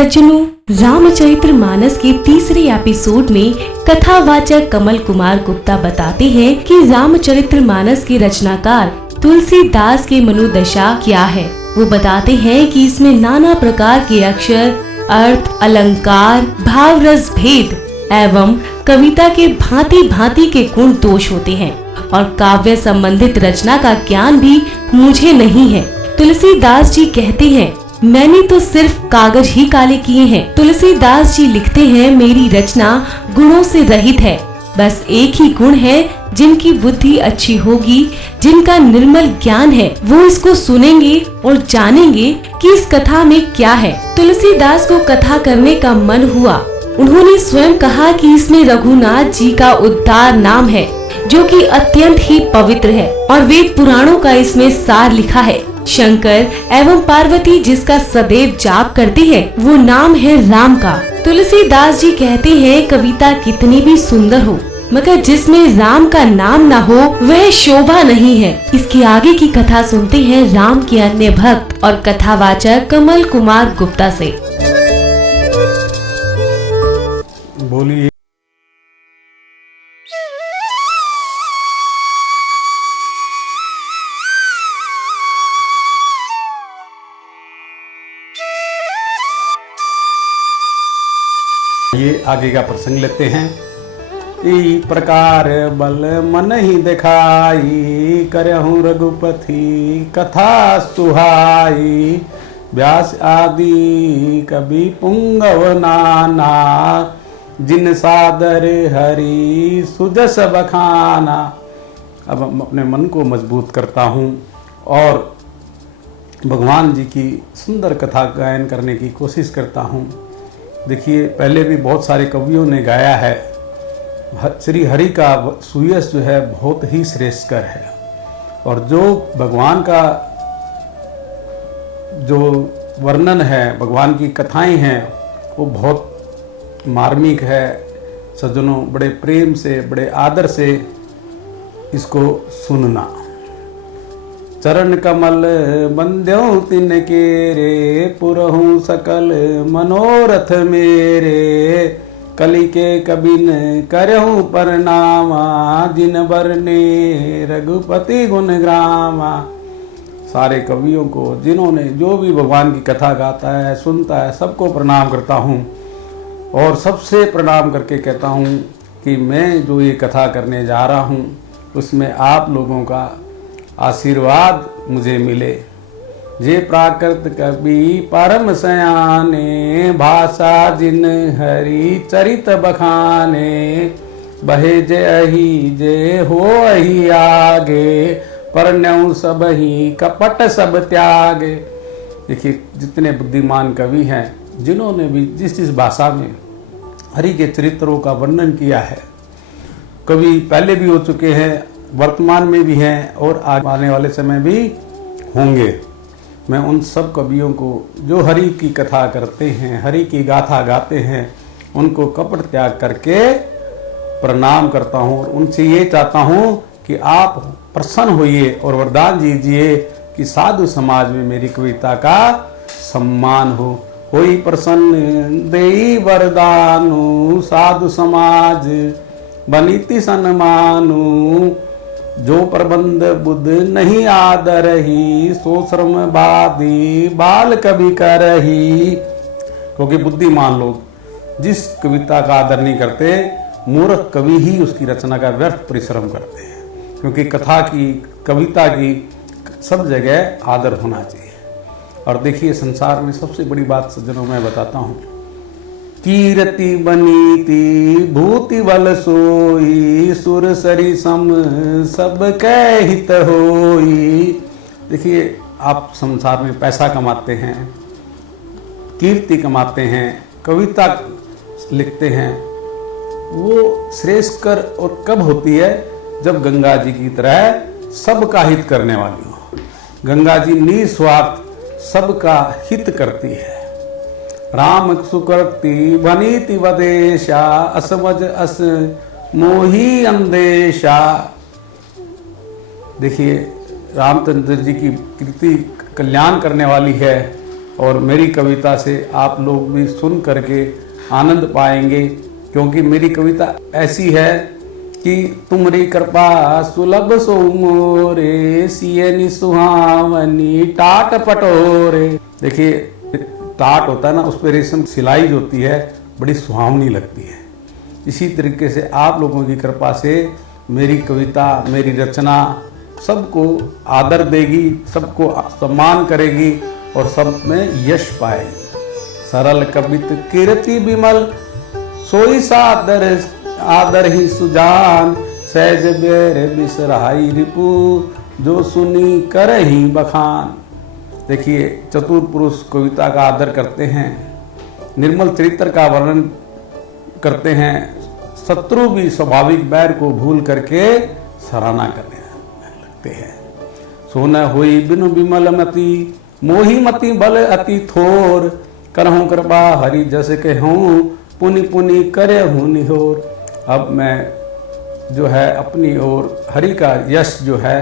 सज्जनों, रामचरितमानस के तीसरे एपिसोड में कथावाचक कमल कुमार गुप्ता बताते हैं कि रामचरितमानस के रचनाकार तुलसीदास की मनोदशा क्या है। वो बताते हैं कि इसमें नाना प्रकार के अक्षर, अर्थ, अलंकार, भाव रस भेद एवं कविता के भांति भांति के गुण दोष होते हैं और काव्य संबंधित रचना का ज्ञान भी मुझे नहीं है। तुलसीदास जी कहते हैं, मैंने तो सिर्फ कागज ही काले किए हैं। तुलसीदास जी लिखते हैं, मेरी रचना गुणों से रहित है। बस एक ही गुण है, जिनकी बुद्धि अच्छी होगी, जिनका निर्मल ज्ञान है, वो इसको सुनेंगे और जानेंगे कि इस कथा में क्या है। तुलसीदास को कथा करने का मन हुआ। उन्होंने स्वयं कहा कि इसमें रघुनाथ जी का उद्धार नाम है, जो कि अत्यंत ही पवित्र है और वेद पुराणों का इसमें सार लिखा है। शंकर एवं पार्वती जिसका सदैव जाप करते हैं, वो नाम है राम का। तुलसीदास जी कहते हैं, कविता कितनी भी सुंदर हो, मगर जिसमें राम का नाम ना हो वह शोभा नहीं है। इसके आगे की कथा सुनते हैं राम के अन्य भक्त और कथावाचक कमल कुमार गुप्ता से। बोलिए। ये आगे का प्रसंग लेते हैं। ई प्रकार बल मन ही दिखाई, करहूँ रघुपति कथा सुहाई। व्यास आदि कवि पुंगव नाना, जिन सादर हरि सुजस बखाना। अब अपने मन को मजबूत करता हूँ और भगवान जी की सुंदर कथा गायन करने की कोशिश करता हूँ। देखिए, पहले भी बहुत सारे कवियों ने गाया है। श्री हरि का सुयश जो है बहुत ही श्रेष्ठकर है और जो भगवान का जो वर्णन है, भगवान की कथाएं हैं, वो बहुत मार्मिक है। सज्जनों, बड़े प्रेम से, बड़े आदर से इसको सुनना। चरण कमल बंद्यों तिनके रे, पुरहूँ सकल मनोरथ मेरे। कलि के कबिन करहूँ परनामा, जिन बरने रघुपति गुण ग्रामा। सारे कवियों को, जिन्होंने जो भी भगवान की कथा गाता है, सुनता है, सबको प्रणाम करता हूँ और सबसे प्रणाम करके कहता हूँ कि मैं जो ये कथा करने जा रहा हूँ उसमें आप लोगों का आशीर्वाद मुझे मिले। जे प्राकृत कवि परम सयाने, भाषा जिन हरि चरित बखाने। बहे जे अहि जे हो अहि आगे, परण्यु सब ही कपट सब त्यागे। देखिए, जितने बुद्धिमान कवि हैं, जिन्होंने भी जिस जिस भाषा में हरि के चरित्रों का वर्णन किया है, कवि पहले भी हो चुके हैं, वर्तमान में भी हैं और आने वाले समय भी होंगे। मैं उन सब कवियों को जो हरि की कथा करते हैं, हरि की गाथा गाते हैं, उनको कपट त्याग करके प्रणाम करता हूँ और उनसे ये चाहता हूँ कि आप प्रसन्न होइए और वरदान दीजिए कि साधु समाज में मेरी कविता का सम्मान हो। होई प्रसन्न देई वरदानु, साधु समाज बनीति सन्मानु। जो प्रबंध बुद्ध नहीं आदरही, सो श्रम बादी बाल कवि करही। क्योंकि बुद्धिमान लोग जिस कविता का आदर नहीं करते, मूर्ख कवि ही उसकी रचना का व्यर्थ परिश्रम करते हैं। क्योंकि कथा की, कविता की सब जगह आदर होना चाहिए। और देखिए, संसार में सबसे बड़ी बात सज्जनों मैं बताता हूँ, कीरति बनीति भूति बल सोई, सुर सरी सम सब कै हित होई। देखिए, आप संसार में पैसा कमाते हैं, कीर्ति कमाते हैं, कविता लिखते हैं, वो श्रेष्ठ कर और कब होती है? जब गंगा जी की तरह सबका हित करने वाली हो। गंगा जी निस्वार्थ सबका हित करती है। राम सुकृति बनीति वदेशा, असमझ अस मोही अंदेशा। देखिए, रामचंद्र जी की कीर्ति कल्याण करने वाली है और मेरी कविता से आप लोग भी सुन करके आनंद पाएंगे, क्योंकि मेरी कविता ऐसी है कि तुमरी कृपा सुलभ सो मोरे, सियनी सुहावनी टाट पटोरे। देखिए टाट होता है ना, उस पर रेशम सिलाई जो होती है बड़ी सुहावनी लगती है। इसी तरीके से आप लोगों की कृपा से मेरी कविता, मेरी रचना सबको आदर देगी, सबको सम्मान करेगी और सब में यश पाएगी। सरल कवित कीर्ति विमल, सोई सादर आदर ही सुजान, सहज बेर बिसराई रिपु, जो सुनी कर ही बखान। देखिए चतुर पुरुष कविता का आदर करते हैं, निर्मल चरित्र का वर्णन करते हैं, शत्रु भी स्वाभाविक बैर को भूल करके सराहना करने लगते हैं। सोन हुई बिनु विमल मति, मोही मति बल अति थोर, करहूं कृपा हरि जस कहूं, पुनि पुनि करे हूं निहोर। अब मैं जो है अपनी ओर हरि का यश जो है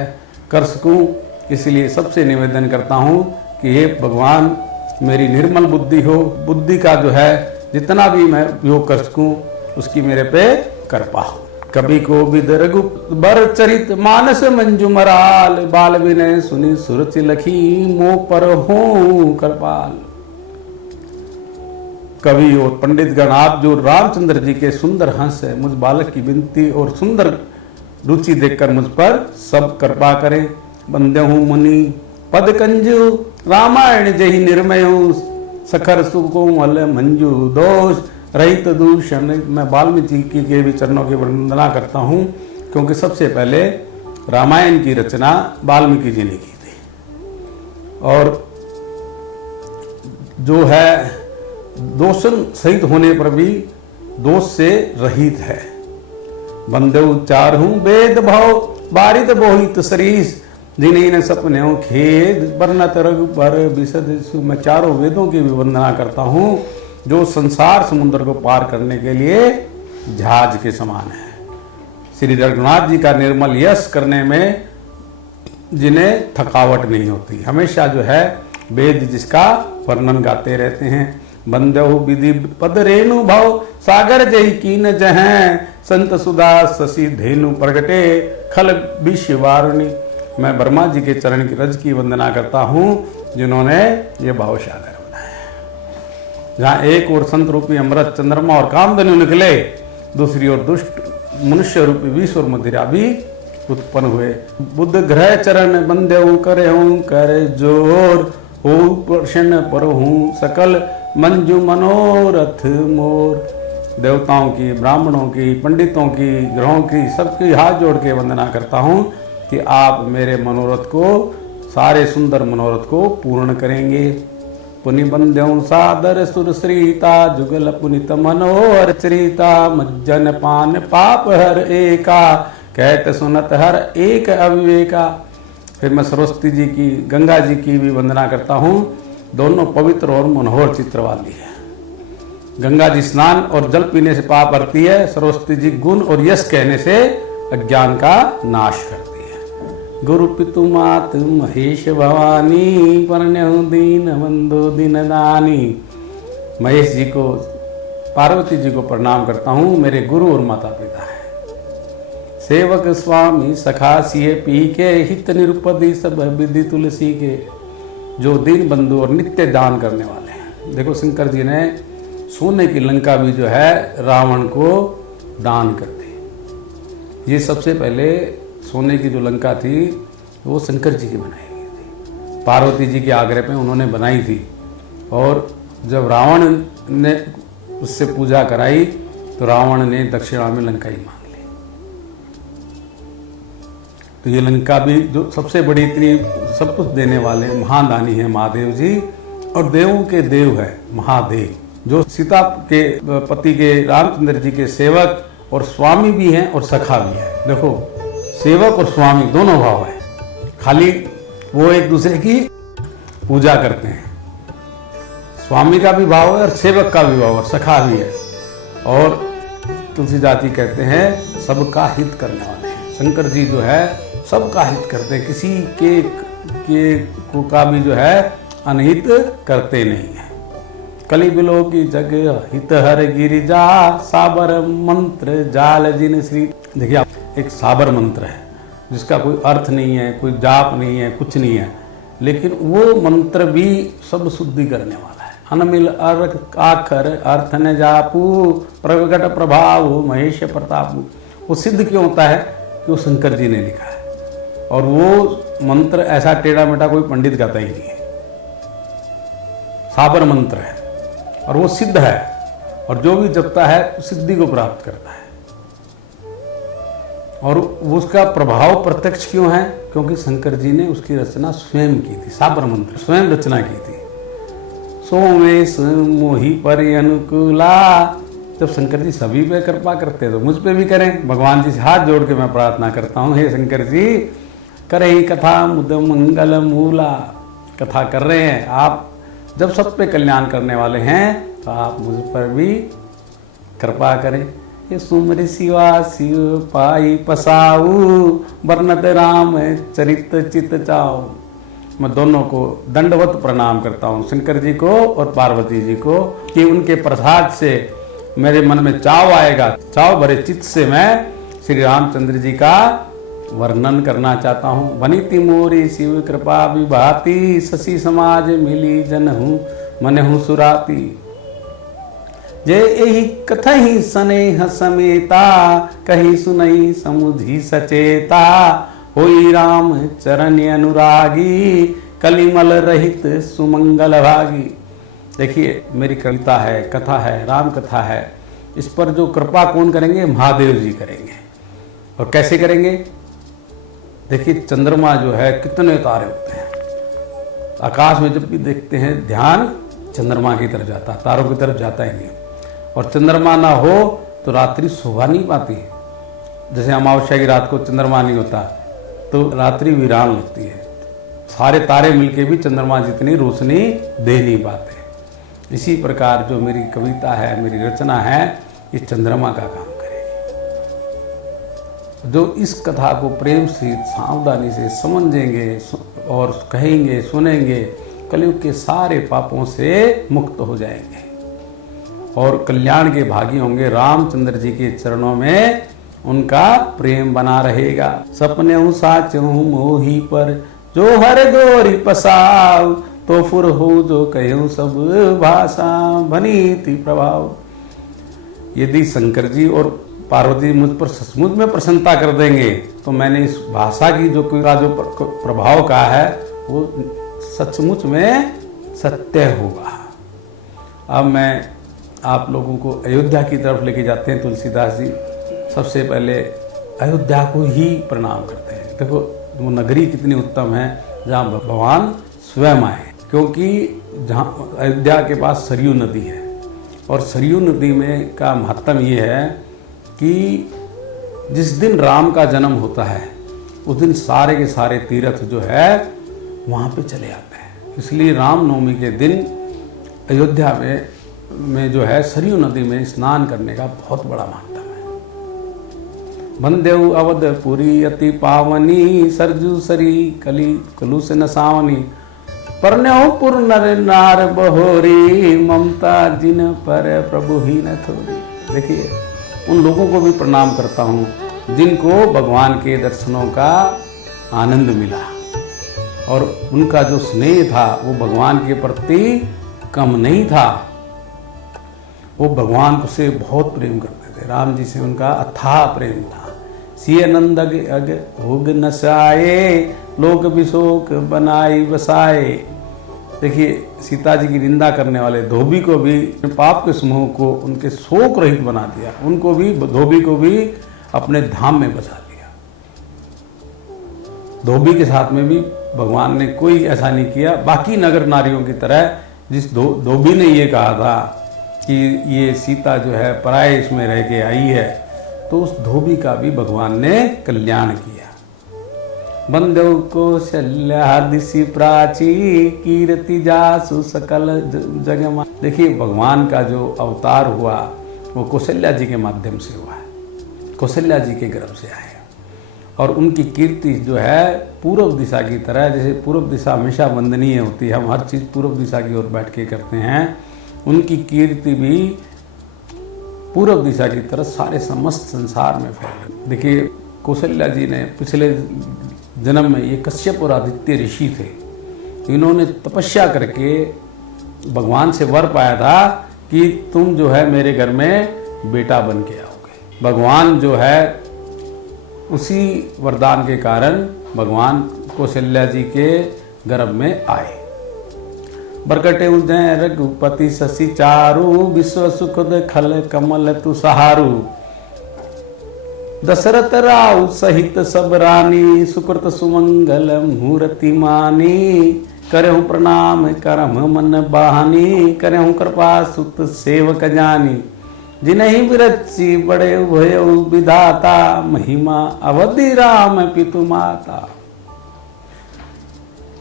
कर सकूं, इसलिए सबसे निवेदन करता हूं कि हे भगवान मेरी निर्मल बुद्धि हो, बुद्धि का जो है जितना भी मैं उपयोग कर सकूं उसकी मेरे पे कृपा हो। कभी को विद रघुबर चरित, मानस मंजू मराल, बाल विनय सुनी सुरचि लखी, मोह पर हूं कृपाल। कवि और पंडित गण आप जो रामचंद्र जी के सुंदर हंस है, मुझ बालक की विनती और सुंदर रुचि देखकर मुझ पर सब कृपा करें। बंदे हूँ मुनि पद कंजू, रामायण जही निर्मय, सखर सुकोमल मंजू दोष, रहित दूषण। मैं वाल्मीकि के भी चरणों की वंदना करता हूँ, क्योंकि सबसे पहले रामायण की रचना वाल्मीकि जी ने की थी और जो है दोषण सहित होने पर भी दोष से रहित है। बंदे उच्चार हूँ वेद भाव, बारित बोहित सरीस, जिन्हें सपने खेद, बरनत रघुबर विशद। मैं चारों वेदों की भी वंदना करता हूँ जो संसार समुद्र को पार करने के लिए जहाज के समान है। श्री रघुनाथ जी का निर्मल यश करने में जिन्हें थकावट नहीं होती, हमेशा जो है वेद जिसका वर्णन गाते रहते हैं। बंदहु विधि पद रेणु भाव, सागर जय कीन जहैं, संत सुधा शशि धेनु प्रगटे, खल विश्व वारुणी। मैं ब्रह्मा जी के चरण की रज की वंदना करता हूँ जिन्होंने ये भाव सागर बनाया। जहाँ एक ओर संत रूपी अमृत चंद्रमा और कामधेनु निकले, दूसरी ओर दुष्ट मनुष्य रूपी विष और मदिरा भी उत्पन्न हुए। बुद्ध ग्रह चरण बंदे कर जोर, हो प्रसन्न पर हूँ सकल मंजू मनोरथ मोर। देवताओं की, ब्राह्मणों की, पंडितों की, ग्रहों की, सबकी हाथ जोड़ के वंदना करता हूँ कि आप मेरे मनोरथ को, सारे सुंदर मनोरथ को पूर्ण करेंगे। पुनि बंद्यों सादर सुर श्रीता, जुगल पुनित मनोहर चरिता, मज्जन पान पाप हर एका, कहत सुनत हर एक अविवेका। फिर मैं सरस्वती जी की, गंगा जी की भी वंदना करता हूँ, दोनों पवित्र और मनोहर चित्र वाली है। गंगा जी स्नान और जल पीने से पाप हरती है, सरस्वती जी गुण और यश कहने से अज्ञान का नाश करती है। गुरु पितु मात महेश भवानी, परण्यु दीन बंधु दीन दानी। महेश जी को, पार्वती जी को प्रणाम करता हूँ, मेरे गुरु और माता पिता है। सेवक स्वामी सखा सिए पी के, हित निरुपदी सब विधि तुलसी के। जो दीन बंधु और नित्य दान करने वाले हैं। देखो शंकर जी ने सोने की लंका भी जो है रावण को दान कर दी। ये सबसे पहले सोने की जो लंका थी वो शंकर जी की बनाई गई थी, पार्वती जी के आग्रह पे उन्होंने बनाई थी। और जब रावण ने उससे पूजा कराई तो रावण ने दक्षिणा में लंका ही मांग ली। तो ये लंका भी जो सबसे बड़ी, इतनी सब कुछ देने वाले महादानी है महादेव जी, और देवों के देव है महादेव, जो सीता के पति के रामचंद्र जी के सेवक और स्वामी भी हैं और सखा भी है। देखो सेवक और स्वामी दोनों भाव है, खाली वो एक दूसरे की पूजा करते हैं। स्वामी का भी भाव है और सेवक का भी भाव है, सखा भी है। और तुलसीदास जी कहते हैं सबका हित करने वाले हैं। शंकर जी जो है सबका हित करते हैं, किसी के को का भी जो है अनहित करते नहीं है। कली बिलो की जग हित हर गिरिजा, साबर मंत्र जाल जिन श्री। देखिए आप, एक साबर मंत्र है जिसका कोई अर्थ नहीं है, कोई जाप नहीं है, कुछ नहीं है, लेकिन वो मंत्र भी सब शुद्धि करने वाला है। अनमिल अर्थ आखर अर्थ न जापू, प्रगट प्रभाव महेश प्रतापू। वो सिद्ध क्यों होता है कि वो शंकर जी ने लिखा है, और वो मंत्र ऐसा टेढ़ा मेढ़ा कोई पंडित गाता ही नहीं है। साबर मंत्र है और वो सिद्ध है, और जो भी जपता है सिद्धि को प्राप्त करता है। और उसका प्रभाव प्रत्यक्ष क्यों है? क्योंकि शंकर जी ने उसकी रचना स्वयं की थी। साबर मंत्र स्वयं रचना की थी। सोमेश मोहि पर अनुकूला। जब शंकर जी सभी पे कृपा करते तो मुझ पे भी करें। भगवान जी से हाथ जोड़ के मैं प्रार्थना करता हूँ, हे शंकर जी करे कथा मुद मंगल मूला। कथा कर रहे हैं आप, जब सब पे कल्याण करने वाले हैं तो आप मुझ पर भी कृपा करें। ये सुमरि शिवा शिव पाई पसाऊ, वर्णत राम चरित चित चाओ। मैं दोनों को दंडवत प्रणाम करता हूँ, शंकर जी को और पार्वती जी को, कि उनके प्रसाद से मेरे मन में चाव आएगा। चाव भरे चित्त से मैं श्री रामचंद्र जी का वर्णन करना चाहता हूँ। बनीति मोरी शिव कृपा विभाती, शशि समाज मिली जन हूँ मन हूँ सुराती। जे यही कथहि स्नेह समेता, कही सुनई समुझी सचेता। होई राम चरण अनुरागी, कलिमल रहित सुमंगल भागी। देखिए मेरी कविता है, कथा है, राम कथा है, इस पर जो कृपा कौन करेंगे? महादेव जी करेंगे। और कैसे करेंगे? देखिए चंद्रमा जो है, कितने तारे होते हैं आकाश में, जब भी देखते हैं ध्यान चंद्रमा की तरफ जाता है, तारों की तरफ जाता ही नहीं। और चंद्रमा ना हो तो रात्रि शोभा नहीं पाती। जैसे अमावस्या की रात को चंद्रमा नहीं होता तो रात्रि वीरान लगती है। सारे तारे मिलके भी चंद्रमा जितनी रोशनी दे नहीं पाते। इसी प्रकार जो मेरी कविता है, मेरी रचना है, ये चंद्रमा का काम करेगी। जो इस कथा को प्रेम से, सावधानी से समझेंगे और कहेंगे, सुनेंगे, कलयुग के सारे पापों से मुक्त हो जाएंगे और कल्याण के भागी होंगे। रामचंद्र जी के चरणों में उनका प्रेम बना रहेगा। सपने हूँ साच हूँ मोही पर, जो हर गोरी पसाव। तो फुर हो जो कहूँ सब भाषा, बनीति प्रभाव। यदि शंकर जी और पार्वती मुझ पर सचमुच में प्रसन्नता कर देंगे तो मैंने इस भाषा की जो प्रभाव कहा है वो सचमुच में सत्य होगा। अब मैं आप लोगों को अयोध्या की तरफ लेके जाते हैं। तुलसीदास जी सबसे पहले अयोध्या को ही प्रणाम करते हैं। देखो वो नगरी कितनी उत्तम है जहाँ भगवान स्वयं आए, क्योंकि जहाँ अयोध्या के पास सरयू नदी है, और सरयू नदी में का महत्व ये है कि जिस दिन राम का जन्म होता है उस दिन सारे के सारे तीर्थ जो है वहाँ पे चले आते हैं। इसलिए रामनवमी के दिन अयोध्या में जो है सरयू नदी में स्नान करने का बहुत बड़ा महत्व है। बंदेव अवधपुरी अति पावनी, सरजू सरी कली कलुष न सावनी। परन्यो पुर नर नार बहोरी, ममता जिन पर प्रभु ही न थोरी। देखिए उन लोगों को भी प्रणाम करता हूँ जिनको भगवान के दर्शनों का आनंद मिला, और उनका जो स्नेह था वो भगवान के प्रति कम नहीं था। वो भगवान से बहुत प्रेम करते थे। राम जी से उनका अथाह प्रेम था। सिय नंद अग होग नसाए, लोक विशोक बनाई बसाए। देखिए सीता जी की निंदा करने वाले धोबी को भी, पाप के समूह को उनके शोक रहित बना दिया। उनको भी, धोबी को भी अपने धाम में बसा लिया। धोबी के साथ में भी भगवान ने कोई ऐसा नहीं किया। बाकी नगर नारियों की तरह जिस धोबी ने ये कहा था कि ये सीता जो है पराये इसमें रह के आई है, तो उस धोबी का भी भगवान ने कल्याण किया। बंदव कौशल्या दिशि प्राची, कीर्ति जासु सकल जगमा। देखिए भगवान का जो अवतार हुआ वो कौशल्या जी के माध्यम से हुआ है। कौशल्या जी के गर्भ से आए, और उनकी कीर्ति जो है पूर्व दिशा की तरह, जैसे पूर्व दिशा हमेशा वंदनीय होती है, हम हर चीज़ पूर्व दिशा की ओर बैठ के करते हैं, उनकी कीर्ति भी पूर्व दिशा की तरह सारे समस्त संसार में फैल गई। देखिए कौशल्या जी ने पिछले जन्म में, ये कश्यप और आदित्य ऋषि थे, इन्होंने तपस्या करके भगवान से वर पाया था कि तुम जो है मेरे घर में बेटा बन के आओगे। भगवान जो है उसी वरदान के कारण भगवान कौशल्या जी के गर्भ में आए। बरकटे उदय रघुपति शशि चारु, विश्व सुखद खल कमल तु सहारू। दशरथ राउ सहित सब रानी, सुकृत सुमंगल मुहूर्ति मानी। करहु प्रणाम करम मन बहानी, करहु कृपा सुत सेवक जानी। जिन्हि विरचि बड़े भयो विधाता, महिमा अवधि राम पितु माता।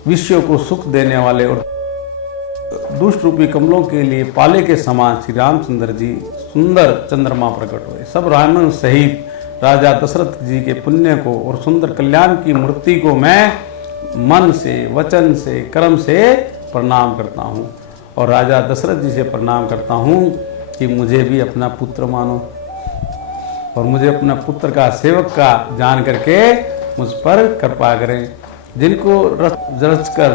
विश्व को सुख देने वाले और दुष्ट रूपी कमलों के लिए पाले के समान श्री रामचंद्र जी सुंदर चंद्रमा प्रकट हुए। सब रामन सहित राजा दशरथ जी के पुण्य को और सुंदर कल्याण की मूर्ति को मैं मन से, वचन से, कर्म से प्रणाम करता हूँ। और राजा दशरथ जी से प्रणाम करता हूँ कि मुझे भी अपना पुत्र मानो और मुझे अपना पुत्र का सेवक का जान करके मुझ पर कृपा करें। जिनको रच कर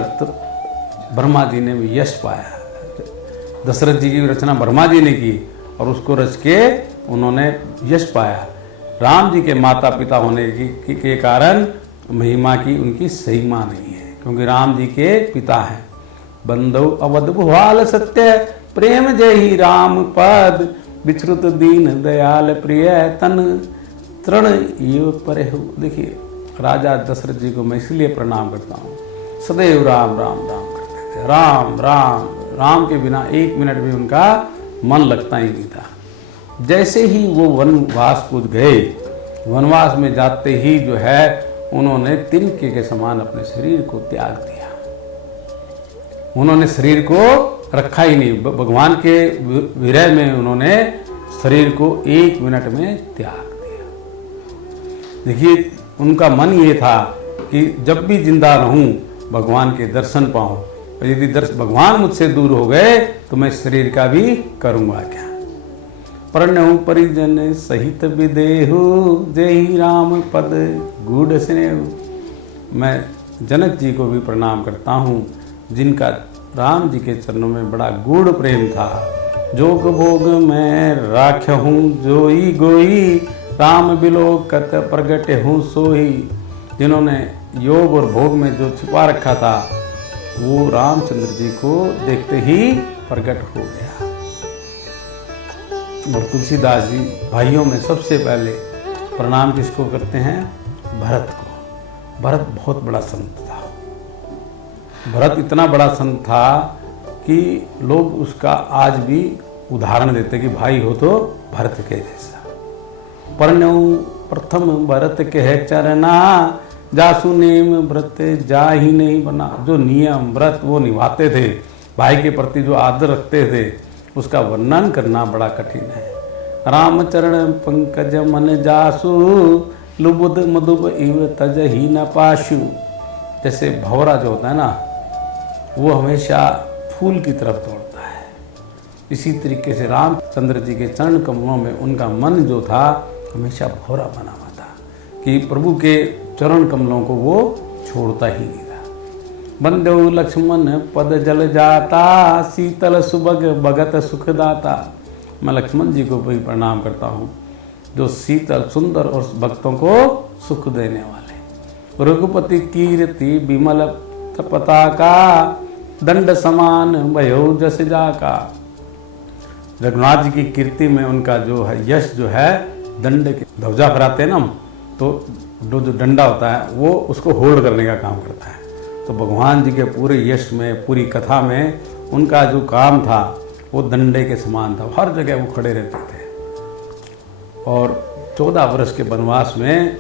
ब्रह्मा जी ने भी यश पाया, दशरथ जी की रचना ब्रह्मा जी ने की और उसको रच के उन्होंने यश पाया। राम जी के माता पिता होने के कारण महिमा की उनकी सीमा नहीं है, क्योंकि राम जी के पिता हैं। बंधु अवध भुवाल सत्य, प्रेम जय ही राम पद। विश्रुत दीन दयाल प्रिय, तन तृण ये परे हो। देखिए राजा दशरथ जी को मैं इसलिए प्रणाम करता हूँ, सदैव राम राम राम करते थे। राम राम राम के बिना एक मिनट भी उनका मन लगता ही नहीं था। जैसे ही वो वनवास को गए, वनवास में जाते ही जो है उन्होंने तिनके के समान अपने शरीर को त्याग दिया। उन्होंने शरीर को रखा ही नहीं, भगवान के विरह में उन्होंने शरीर को एक मिनट में त्याग दिया। देखिए उनका मन ये था कि जब भी जिंदा रहूं भगवान के दर्शन पाऊं, और यदि भगवान मुझसे दूर हो गए तो मैं शरीर का भी करूंगा क्या। प्रणव परिजन सहित विदेहु, जय राम पद गूढ़ स्नेहु। मैं जनक जी को भी प्रणाम करता हूँ, जिनका राम जी के चरणों में बड़ा गूढ़ प्रेम था। जोग भोग में राख्यहूँ जोई गोई, राम बिलोकत प्रगट हूँ सोई। जिन्होंने योग और भोग में जो छिपा रखा था वो रामचंद्र जी को देखते ही प्रकट हो गया। और तुलसीदास जी भाइयों में सबसे पहले प्रणाम किसको करते हैं? भरत को। भरत बहुत बड़ा संत था। भरत इतना बड़ा संत था कि लोग उसका आज भी उदाहरण देते कि भाई हो तो भरत के जैसा। परण्यु प्रथम भरत के चरना, जासु नेम व्रत जा ही नहीं बना। जो नियम व्रत वो निभाते थे, भाई के प्रति जो आदर रखते थे, उसका वर्णन करना बड़ा कठिन है। रामचरण पंकज मन जासु, लुबुद मधुब इव तज ही न पाशु। जैसे भंवरा जो होता है ना, वो हमेशा फूल की तरफ दौड़ता है, इसी तरीके से रामचंद्र जी के चरण कमलों में उनका मन जो था हमेशा भंवरा बना हुआ था कि प्रभु के चरण कमलों को वो छोड़ता ही नहीं था। बंदो लक्ष्मण पद जल जाता, शीतल सुबग भगत सुखदाता। मैं लक्ष्मण जी को भी प्रणाम करता हूँ, जो शीतल सुंदर और भक्तों को सुख देने वाले। रघुपति कीर्ति विमल पताका, दंड समान भयो जस जाका। रघुनाथ जी की कीर्ति में उनका जो है यश जो है, दंड के ध्वजा फहराते हैं ना, तो जो डंडा होता है वो उसको होल्ड करने का काम करता है। तो भगवान जी के पूरे यश में, पूरी कथा में उनका जो काम था वो डंडे के समान था। हर जगह वो खड़े रहते थे। और 14 वर्ष के वनवास में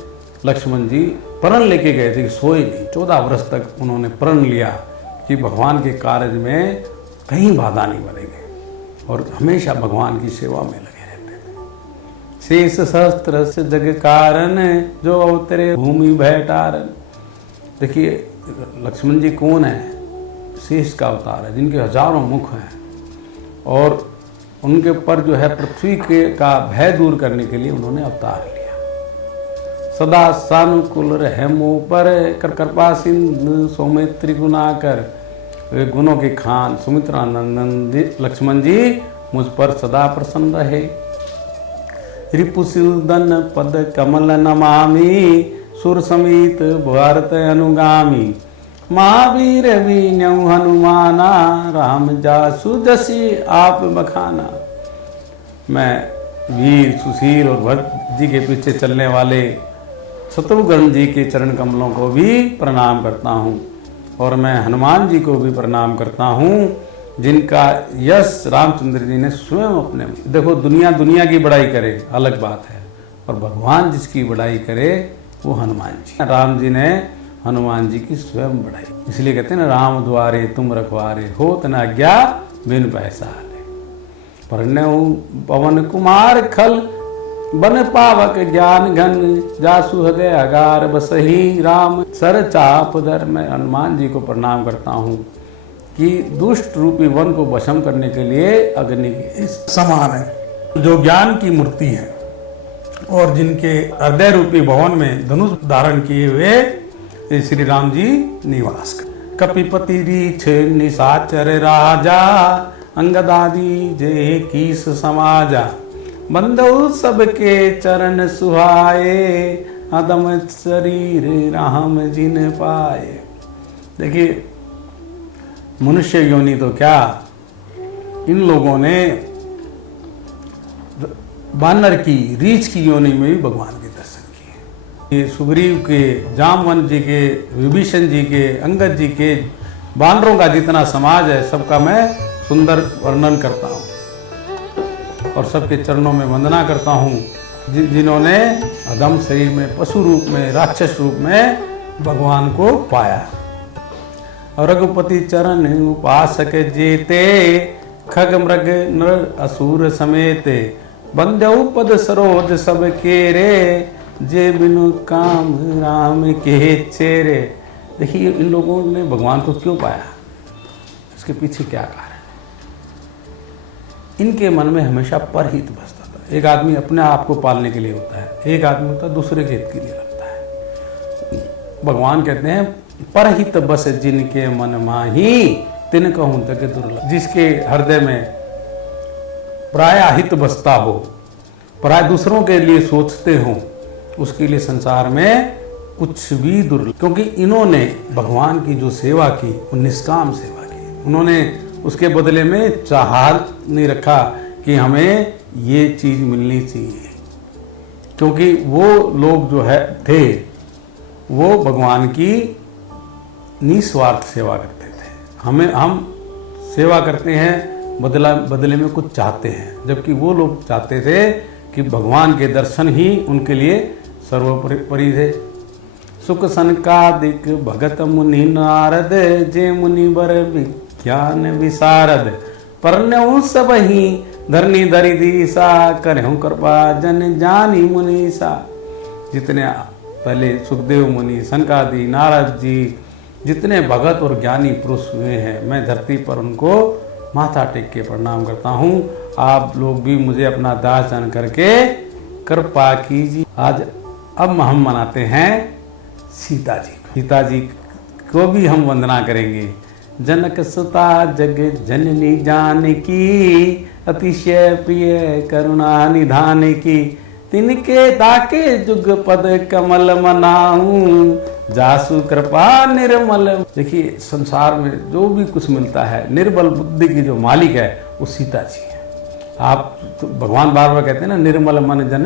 लक्ष्मण जी प्रण लेके गए थे कि सोए नहीं। 14 वर्ष तक उन्होंने प्रण लिया कि भगवान के कार्य में कहीं बाधा नहीं बनेगी और हमेशा भगवान की सेवा में लगे रहते थे। शेष सहस्त्र से जग कारण, जो अवतरे भूमि भैटारन। देखिए लक्ष्मण जी कौन है? शेष का अवतार है, जिनके हजारों मुख हैं और उनके ऊपर जो है पृथ्वी के का भय दूर करने के लिए उन्होंने अवतार लिया। सदा सानुकूल रहे मुँह पर, कर कृपा सिंधु सौमित्री गुनाकर। वे गुणों के खान सुमित्रा नंदन लक्ष्मण जी मुझ पर सदा प्रसन्न रहे। रिपुसूदन पद कमल नमामि, सुर समीत भारत अनुगामी। महावीर वीण्यौ हनुमाना, राम जासु जसी आप बखाना। मैं वीर सुशील और भरत जी के पीछे चलने वाले शत्रुघ्न जी के चरण कमलों को भी प्रणाम करता हूँ और मैं हनुमान जी को भी प्रणाम करता हूँ, जिनका यश रामचंद्र जी ने स्वयं अपने। देखो दुनिया की बड़ाई करे अलग बात है, और भगवान जिसकी बड़ाई करे वो हनुमान जी। राम जी ने हनुमान जी की स्वयं बढ़ाई, इसलिए कहते हैं ना, राम द्वारे तुम रखवारे, होत न आज्ञा बिन पैसारे। परण्यउ पवन कुमार खल, बन पावक ज्ञान घन, जासु हृदय अगार बसही, राम सर चाप धर। मैं हनुमान जी को प्रणाम करता हूँ कि दुष्ट रूपी वन को वशम करने के लिए अग्नि के समान है, जो ज्ञान की मूर्ति है और जिनके हृदय रूपी भवन में धनुष धारण किए हुए श्री राम जी निवास कर। कपिपति रीछ निशाचर राजा, अंगदादि जय कीस समाजा। बंदौ सबके चरण सुहाए, अदम शरीर राम जिन पाए। देखिए मनुष्य योनि तो क्या, इन लोगों ने बानर की रीछ की योनि में भी भगवान के दर्शन किए। ये सुग्रीव के, जामवंत जी के, विभीषण जी के, अंगद जी के, बानरों का जितना समाज है सबका मैं सुंदर वर्णन करता हूँ और सबके चरणों में वंदना करता हूँ, जिन्होंने अधम शरीर में, पशु रूप में, राक्षस रूप में भगवान को पाया। और रघुपति चरण उपासक जेते, खग मृग नर असुर समेते। बंदौ पद सरोज सब केरे, जे बिनु काम राम के चेरे। देखिए इन लोगों ने भगवान को क्यों पाया, इसके पीछे क्या कारण है? इनके मन में हमेशा परहित बसता था। एक आदमी अपने आप को पालने के लिए होता है, एक आदमी होता है दूसरे के हित के लिए लगता है। भगवान कहते हैं परहित बस जिनके मन माही, तिन कहूं तक दुर्लभ। जिसके हृदय में प्राय हित बसता हो, प्राय दूसरों के लिए सोचते हो, उसके लिए संसार में कुछ भी दुर्लभ। क्योंकि इन्होंने भगवान की जो सेवा की वो निष्काम सेवा की। उन्होंने उसके बदले में चाहत नहीं रखा कि हमें ये चीज मिलनी चाहिए, क्योंकि वो लोग जो है थे वो भगवान की निस्वार्थ सेवा करते थे। हम सेवा करते हैं बदले में कुछ चाहते हैं, जबकि वो लोग चाहते थे कि भगवान के दर्शन ही उनके लिए सर्वोपरि थे। सुख सनकादिक भगत मुनि नारद, जे मुनि बर विज्ञान विशारद। परण्यउ सब ही धरनी धरि दीसा, करहु कृपा जन जानी मुनीसा। जितने पहले सुखदेव मुनि, सनकादि, नारद जी, जितने भगत और ज्ञानी पुरुष हुए हैं, मैं धरती पर उनको माथा टेक के प्रणाम करता हूँ। आप लोग भी मुझे अपना दास जान करके कृपा कीजिए। आज अब हम मनाते हैं सीता जी को। सीता जी को भी हम वंदना करेंगे। जनक सुता जग जननी जानकी, अतिशय प्रिय करुणा निधान की। तिनके ताके जुग पद कमल मनाऊं, जासु कृपा निर्मल। देखिए संसार में जो भी कुछ मिलता है, निर्बल बुद्धि की जो मालिक है वो सीता जी है। आप तो भगवान बार बार कहते हैं ना, निर्मल मन जन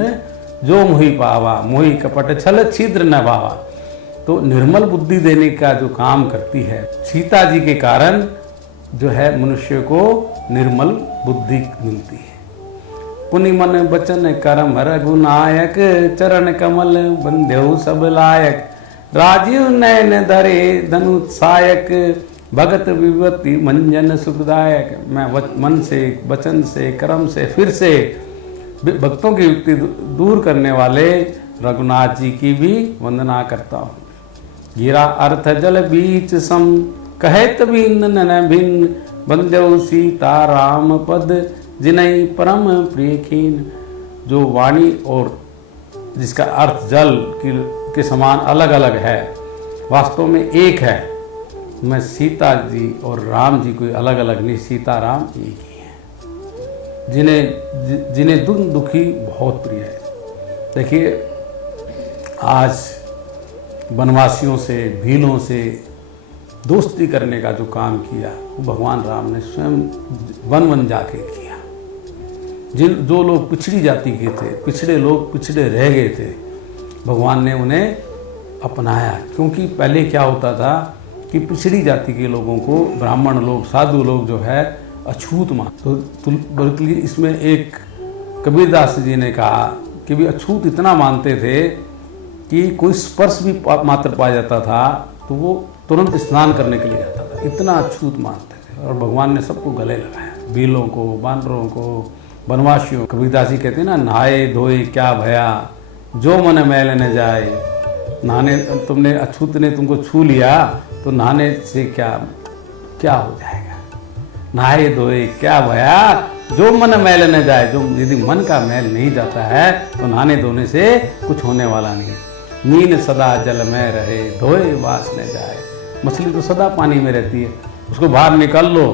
जो मोहि पावा, मोहि कपट छल छिद्र न भावा। तो निर्मल बुद्धि देने का जो काम करती है सीता जी के कारण जो है मनुष्य को निर्मल बुद्धि मिलती है। पुनि मन बचन करम रघुनायक, चरण कमल बंध्यौ सब लायक। राजीव नयन धरे धनुषायक, भगत विभूति मंजन सुखदायक। मैं मन से, वचन से, कर्म से फिर से भक्तों की युक्ति दूर करने वाले रघुनाथ जी की भी वंदना करता हूँ। गिरा अर्थ जल बीच सम कहत भिन्न नन भिन्न बंदो सीता राम पद जिनई परम प्रिय कीन। जो वाणी और जिसका अर्थ जल के समान अलग अलग है, वास्तव में एक है। मैं सीता जी और राम जी कोई अलग अलग नहीं, सीता राम एक ही हैं, जिन्हें दुखी बहुत प्रिय है। देखिए, आज वनवासियों से, भीलों से दोस्ती करने का जो काम किया वो भगवान राम ने स्वयं वन जाके किया। जो लोग पिछड़ी जाति के थे, पिछड़े लोग पिछड़े रह गए थे, भगवान ने उन्हें अपनाया। क्योंकि पहले क्या होता था कि पिछड़ी जाति के लोगों को ब्राह्मण लोग, साधु लोग जो है अछूत मान, तो बल्कि इसमें एक कबीरदास जी ने कहा कि भी अछूत इतना मानते थे कि कोई स्पर्श भी मात्र पा जाता था तो वो तुरंत स्नान करने के लिए जाता था, इतना अछूत मानते थे। और भगवान ने सबको गले लगाया, भीलों को, बानरों को, वनवासियों। कबीरदास जी कहते हैं ना, नहाए धोए क्या भया जो मन मैल न जाए। नहाने, तुमने अछूत ने तुमको छू लिया तो नहाने से क्या हो जाएगा। नहाए धोए क्या भया जो मन मैल न जाए। जो यदि मन का मैल नहीं जाता है तो नहाने धोने से कुछ होने वाला नहीं। मीन सदा जल में रहे धोए वास न जाए। मछली तो सदा पानी में रहती है, उसको बाहर निकाल लो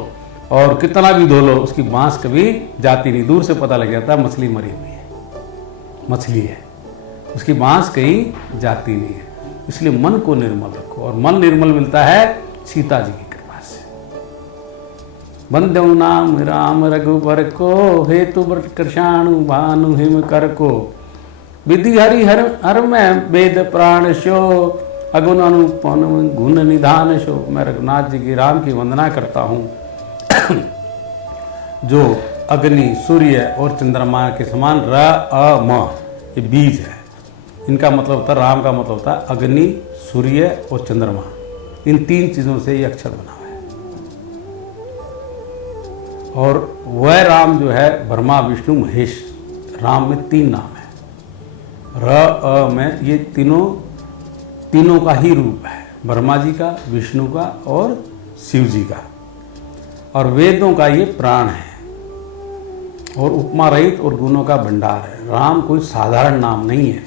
और कितना भी धो लो, उसकी बांस कभी जाती नहीं। दूर से पता लग जाता है मछली मरी हुई है, मछली है, उसकी बांस कहीं जाती नहीं है। इसलिए मन को निर्मल रखो, और मन निर्मल मिलता है सीता जी की कृपा से। बंदो नाम राम रघुबर को हेतु कृषाणु भानु हिम कर को। विधि हरि हर में वेद प्राण शो अगुण अनुपन गुण निधान शो। मैं रघुनाथ जी की, राम की वंदना करता हूँ जो अग्नि, सूर्य और चंद्रमा के समान र अ म ये बीज है। इनका मतलब होता है, राम का मतलब होता है अग्नि, सूर्य और चंद्रमा। इन तीन चीज़ों से ये अक्षर बना हुआ है। और वह राम जो है ब्रह्मा विष्णु महेश, राम में 3 नाम है। र अ में ये तीनों का ही रूप है, ब्रह्मा जी का, विष्णु का और शिव जी का। और वेदों का ये प्राण है और उपमा रहित और गुणों का भंडार है। राम कोई साधारण नाम नहीं है।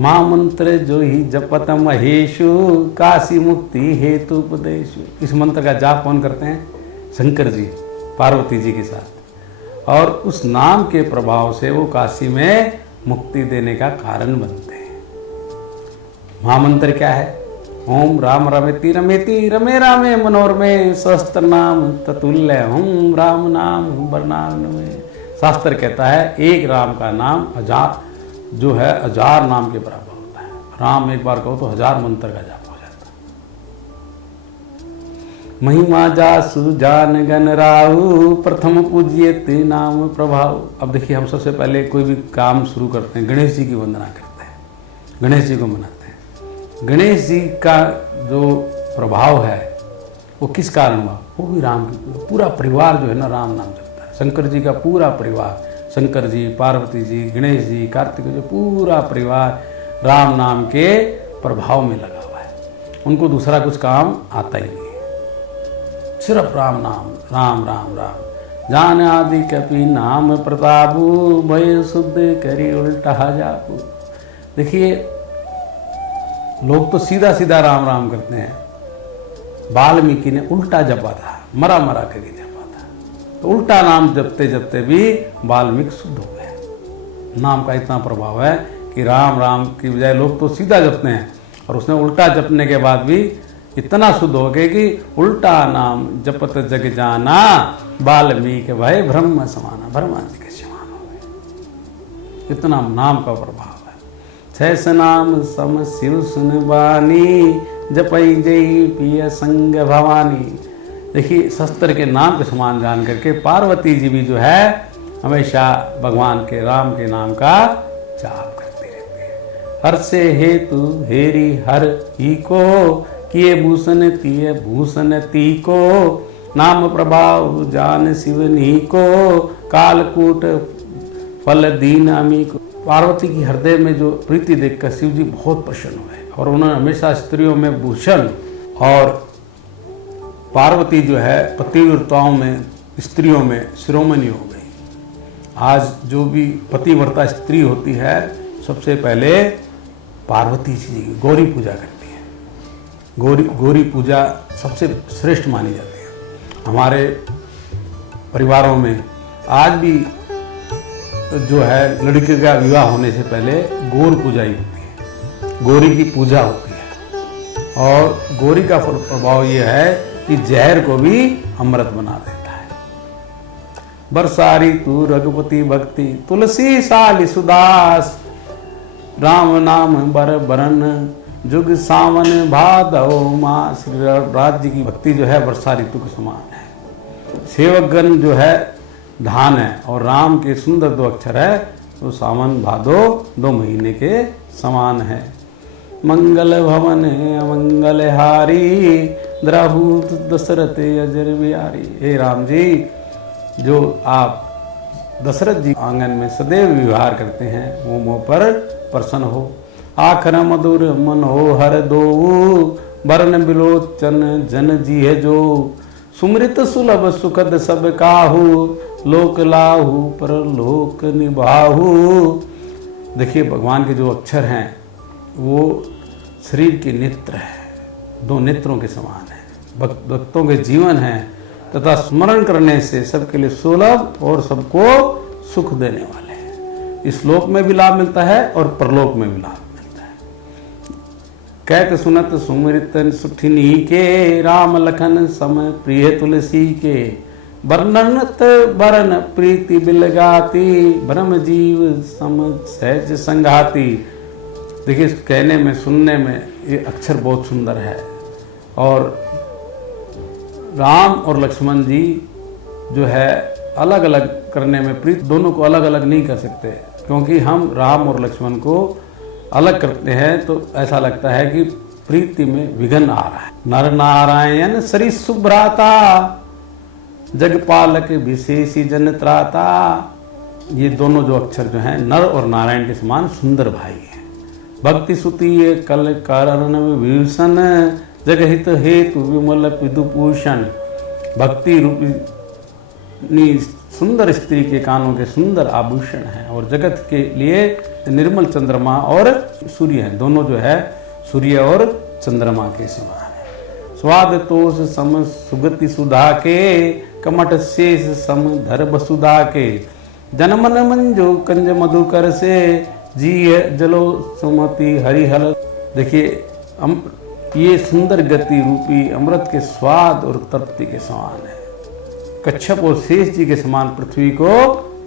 महामंत्र जो ही जपत महेशु काशी मुक्ति हेतु उपदेशु। इस मंत्र का जाप कौन करते हैं? शंकर जी पार्वती जी के साथ। और उस नाम के प्रभाव से वो काशी में मुक्ति देने का कारण बनते हैं। महामंत्र क्या है? ओम राम रमेति रमेति रमे रामे मनोरमे सहस्त्र नाम ततुल्य ओम राम नाम बरनाम में। शास्त्र कहता है एक राम का नाम जो है 1000 नाम के बराबर होता है। राम एक बार कहो तो 1000 मंत्र का जाप हो जाता है। महिमा जासु जान गण राहु प्रथम पूज्यते नाम प्रभाव। अब देखिए, हम सबसे पहले कोई भी काम शुरू करते हैं, गणेश जी की वंदना करते हैं, गणेश जी को मनाते हैं। गणेश जी का जो प्रभाव है वो किस कारण हुआ? वो भी राम की, पूरा परिवार जो है ना राम नाम जपता है। शंकर जी का पूरा परिवार, शंकर जी, पार्वती जी, गणेश जी, कार्तिक जी, पूरा परिवार राम नाम के प्रभाव में लगा हुआ है। उनको दूसरा कुछ काम आता ही नहीं है, सिर्फ राम नाम, राम राम राम। जान आदि कपि नाम प्रतापु भय शुद्ध करी उल्टा जापू। देखिए, लोग तो सीधा सीधा राम राम करते हैं, वाल्मीकि ने उल्टा जपा था, मरा मरा करके जपा था। तो उल्टा नाम जपते जपते भी वाल्मीकि शुद्ध हो गए। नाम का इतना प्रभाव है कि राम राम की बजाय लोग तो सीधा जपते हैं, और उसने उल्टा जपने के बाद भी इतना शुद्ध हो गए कि उल्टा नाम जपत जग जाना वाल्मीकि भय ब्रह्म समाना, ब्रह्मा जी के समान हो गए। इतना नाम का प्रभाव है। छैस नाम सम शिव सुन बानी जपई जई पिय संग भवानी। देखिए, शस्त्र के नाम के समान जान करके पार्वती जी भी जो है हमेशा भगवान के राम के नाम का जाप करते रहते हैं। हर से हेतु हेरी हर ही को किए भूषण तिय भूषण ती को नाम प्रभाव जान शिवनी को, कालकूट फल दीन अमी को। पार्वती की हृदय में जो प्रीति देखकर शिव जी बहुत प्रसन्न हुए और उन्होंने हमेशा स्त्रियों में भूषण, और पार्वती जो है पतिव्रताओं में, स्त्रियों में शिरोमणि हो गई। आज जो भी पतिव्रता स्त्री होती है सबसे पहले पार्वती जी की गौरी पूजा करती है। गौरी पूजा सबसे श्रेष्ठ मानी जाती है। हमारे परिवारों में आज भी जो है लड़की का विवाह होने से पहले गौर पूजा ही होती है, गौरी की पूजा होती है। और गौरी का प्रभाव यह है कि जहर को भी अमृत बना देता है। बरसारी तू रघुपति भक्ति, तुलसी साली सुदास, राम नाम बर बरन, जुग सावन भादव मास। राज्य की भक्ति जो है वर्षा ऋतु के समान है। सेवकगण जो है धान है, और राम के सुंदर 2 अक्षर है तो सावन भादो 2 महीने के समान है। मंगल भवन अमंगल हारी, द्राहु दशरथ अजर बिहारी। हे राम जी, जो आप दशरथ जी आंगन में सदैव विहार करते हैं वो मुँह पर प्रसन्न हो। आखर मधुर मन हो हर दो, बरन बिलोचन जन जी है जो, सुमृत सुलभ सुखद सब काहू, लोक लाहू पर लोक निभाहू। देखिए भगवान के जो अक्षर हैं वो शरीर के नेत्र है, 2 नेत्रों के समान है, भक्तों के जीवन है, तथा स्मरण करने से सबके लिए सुलभ और सबको सुख देने वाले हैं। इस लोक में भी लाभ मिलता है और परलोक में भी लाभ मिलता है। कहत सुनत सुमृत सुठिनी के, राम लखन सम प्रिय तुलसी के, वर्णनत बरन प्रीति बिलगाती, ब्रह्म जीव सम सहज संघाती। देखिए कहने में सुनने में ये अक्षर बहुत सुंदर है। और राम और लक्ष्मण जी जो है अलग अलग करने में, प्रीति दोनों को अलग अलग नहीं कर सकते, क्योंकि हम राम और लक्ष्मण को अलग करते हैं तो ऐसा लगता है कि प्रीति में विघन आ रहा है। नर नारायण श्री सुभ्राता, जगपालक विशेषी जन त्राता। ये दोनों जो अक्षर जो हैं नर और नारायण के समान सुंदर भाई हैं। भक्ति सुती कल कारण विभूषण, जगहित हेतु विमल विदुभूषण। भक्ति रूपी सुंदर स्त्री के कानों के सुंदर आभूषण हैं, और जगत के लिए निर्मल चंद्रमा और सूर्य हैं। दोनों जो है सूर्य और चंद्रमा के समान है। स्वाद तोष सम सुगति सुधा के, कमट शेष सम धर वसुधा के। जनमन मंजो कंज मधुकर से, जी जलो सुमति हरिहल। देखिए ये सुंदर गति रूपी अमृत के स्वाद और तृप्ति के समान है। कच्छप और शेष जी के समान पृथ्वी को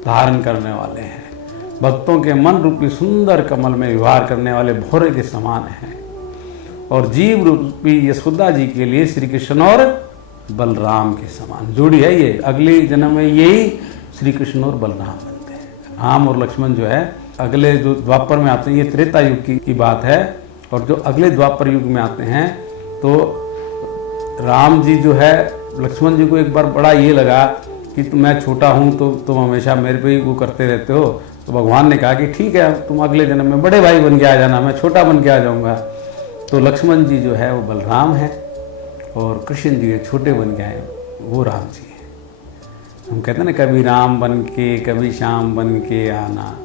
धारण करने वाले हैं। भक्तों के मन रूपी सुंदर कमल में विहार करने वाले भौरे के समान हैं। और जीव रूपी यशोदा जी के लिए श्री कृष्ण और बलराम के समान जोड़ी है। ये अगले जन्म में यही श्री कृष्ण और बलराम बनते हैं। राम और लक्ष्मण जो है अगले जो द्वापर में आते हैं, ये त्रेता युग की बात है। और जो अगले द्वापर युग में आते हैं तो राम जी जो है लक्ष्मण जी को एक बार बड़ा ये लगा कि मैं छोटा हूँ तो तुम हमेशा मेरे पे ही वो करते रहते हो। तो भगवान ने कहा कि ठीक है तुम अगले जन्म में बड़े भाई बन के आ जाना, मैं छोटा बन के आ जाऊँगा। तो लक्ष्मण जी जो है वो बलराम है और कृष्ण जी छोटे बन के आए वो राम जी है। हम कहते हैं ना कभी राम बन के कभी श्याम बन के आना,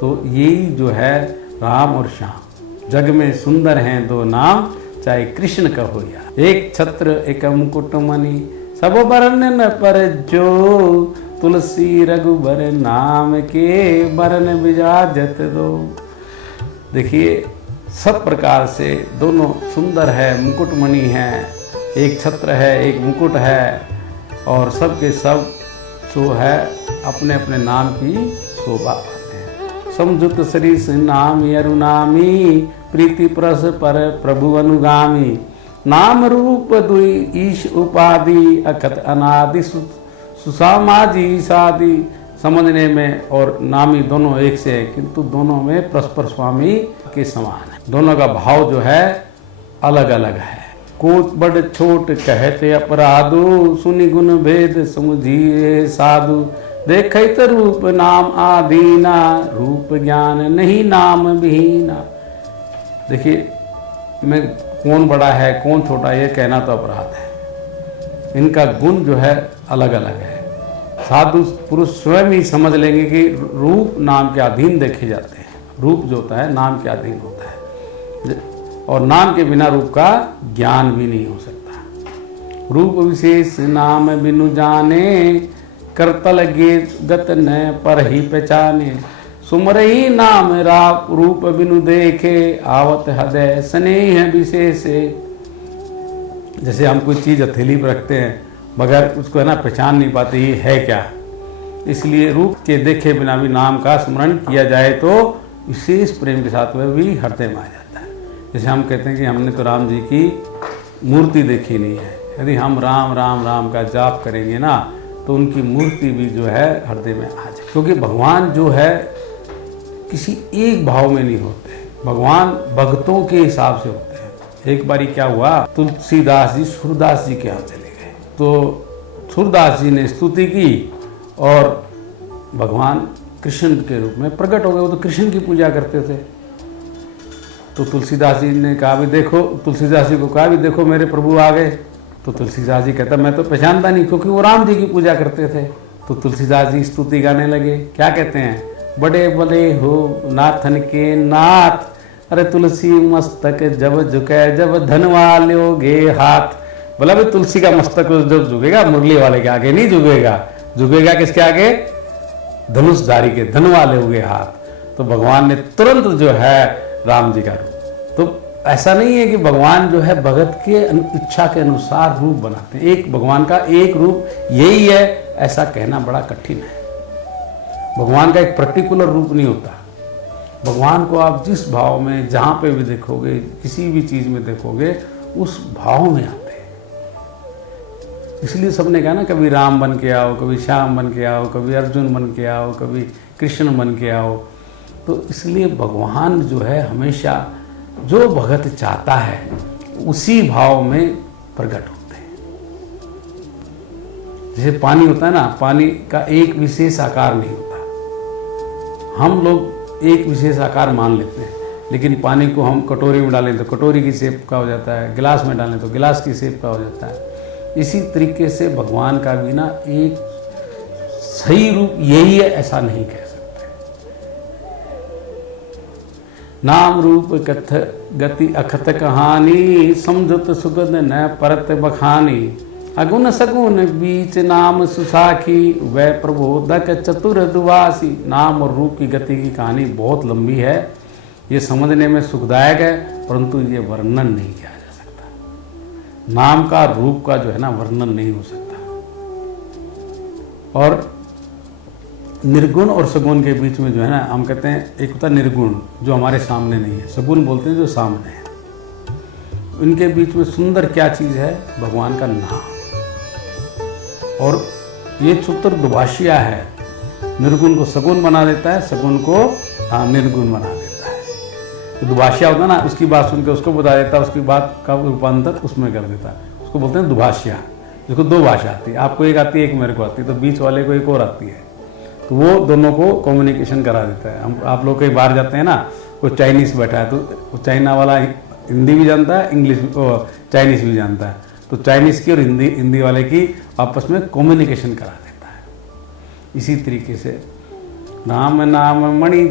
तो यही जो है राम और श्याम। जग में सुंदर हैं 2 नाम, चाहे कृष्ण का हो या एक छत्र एक मुकुट मणि, सब बरन पर जो, तुलसी रघुबर नाम के बरन बिराजत दो। देखिए सब प्रकार से दोनों सुंदर है, मुकुटमणि है, एक छत्र है एक मुकुट है, और सब के सब जो है अपने अपने नाम की शोभा पाते हैं। समझुत श्री नाम अरुनामी, प्रीति प्रस पर प्रभु अनुगामी। नाम रूप दुई ईश उपाधि, अखत अनादि सुसामाजी शादी। समझने में और नामी दोनों एक से है, किंतु दोनों में परस्पर स्वामी के समान है। दोनों का भाव जो है अलग अलग है। कोट बड़ छोट कहते अपराधो, सुनि गुण भेद समुझिए साधु। देखे तो रूप नाम आदीना, रूप ज्ञान नहीं नाम विहीना। देखिए, मैं कौन बड़ा है कौन छोटा ये कहना तो अपराध है। इनका गुण जो है अलग अलग है। साधु पुरुष स्वयं ही समझ लेंगे कि रूप नाम के अधीन देखे जाते हैं। रूप जो होता है नाम के अधीन होता है, और नाम के बिना रूप का ज्ञान भी नहीं हो सकता। रूप विशेष नाम बिनु जाने, करतल गेत गत न पर ही पहचाने। सुमरही नाम राप रूप बिनु देखे, आवत हृदय स्नेह विशेष। जैसे हम कोई चीज़ हथेली पर रखते हैं मगर उसको है ना पहचान नहीं पाते ये है क्या, इसलिए रूप के देखे बिना भी नाम का स्मरण किया जाए तो विशेष प्रेम के साथ वह भी हृदय में आ जाता है। जैसे हम कहते हैं कि हमने तो राम जी की मूर्ति देखी नहीं है, यदि हम राम राम राम का जाप करेंगे ना तो उनकी मूर्ति भी जो है हृदय में आ जाए। क्योंकि भगवान जो है किसी एक भाव में नहीं होते, भगवान भक्तों के हिसाब से होते हैं। एक बारी क्या हुआ, तुलसीदास जी सूरदास जी के यहाँ चले गए, तो सूरदास जी ने स्तुति की और भगवान कृष्ण के रूप में प्रकट हो गए। वो तो कृष्ण की पूजा करते थे। तो तुलसीदास जी ने कहा भी देखो, तुलसीदास जी को कहा भी देखो मेरे प्रभु आ गए। तो तुलसीदास जी कहता मैं तो पहचानता नहीं, क्योंकि वो राम जी की पूजा करते थे। तो तुलसीदास जी स्तुति गाने लगे। क्या कहते हैं, बड़े बड़े हो नाथन के नाथ, अरे तुलसी मस्तक जब झुके जब धनवा लोगे हाथ। बोला भाई तुलसी का मस्तक जब झुकेगा मुरली वाले के आगे नहीं झुकेगा, झुकेगा किसके आगे, धनुषधारी के, धनवा लोगे हाथ। तो भगवान ने तुरंत जो है राम जी का रूप। तो ऐसा नहीं है कि भगवान जो है भगत के इच्छा के अनुसार रूप बनाते हैं। एक भगवान का एक रूप यही है ऐसा कहना बड़ा कठिन है। भगवान का एक पर्टिकुलर रूप नहीं होता। भगवान को आप जिस भाव में जहाँ पे भी देखोगे, किसी भी चीज़ में देखोगे, उस भाव में आते हैं। इसलिए सबने कहा ना, कभी राम बन के आओ, कभी श्याम बन के आओ, कभी अर्जुन बन के आओ, कभी कृष्ण बन के आओ। तो इसलिए भगवान जो है हमेशा जो भगत चाहता है उसी भाव में प्रकट होते हैं। जैसे पानी होता है ना, पानी का एक विशेष आकार नहीं होता। हम लोग एक विशेष आकार मान लेते हैं, लेकिन पानी को हम कटोरी में डालें तो कटोरी की शेप का हो जाता है, गिलास में डालें तो गिलास की शेप का हो जाता है। इसी तरीके से भगवान का भी ना एक सही रूप यही है ऐसा नहीं कह सकते। नाम रूप कथ गति अखत कहानी, समझत सुगंध न परत बखानी। अगुण सगुण बीच नाम सुसाखी, वै प्रबोधक चतुर दुवासी। नाम और रूप की गति की कहानी बहुत लंबी है, ये समझने में सुखदायक है, परंतु ये वर्णन नहीं किया जा सकता। नाम का रूप का जो है ना वर्णन नहीं हो सकता। और निर्गुण और सगुण के बीच में जो है ना, हम कहते हैं एक होता है निर्गुण जो हमारे सामने नहीं है, सगुण बोलते हैं जो सामने है। इनके बीच में सुंदर क्या चीज़ है, भगवान का नाम। और ये सूत्र दुभाषिया है, निर्गुण को सगुण बना देता है, सगुण को निर्गुण बना देता है। तो दुभाषिया होता है ना, उसकी बात सुन के उसको बता देता है, उसकी बात का रूपांतर उसमें कर देता है, उसको बोलते हैं दुभाषिया। जिसको दो भाषा आती है, आपको एक आती है एक मेरे को आती है, तो बीच वाले को एक और आती है, तो वो दोनों को कम्युनिकेशन करा देता है। हम आप लोग कहीं बाहर जाते हैं ना, कोई चाइनीज़ बैठा है तो चाइना वाला हिंदी भी जानता है, इंग्लिश चाइनीज़ भी जानता है, तो चाइनीज़ की और हिंदी वाले की आपस में कम्युनिकेशन करा देता है। इसी तरीके से राम नाम मणि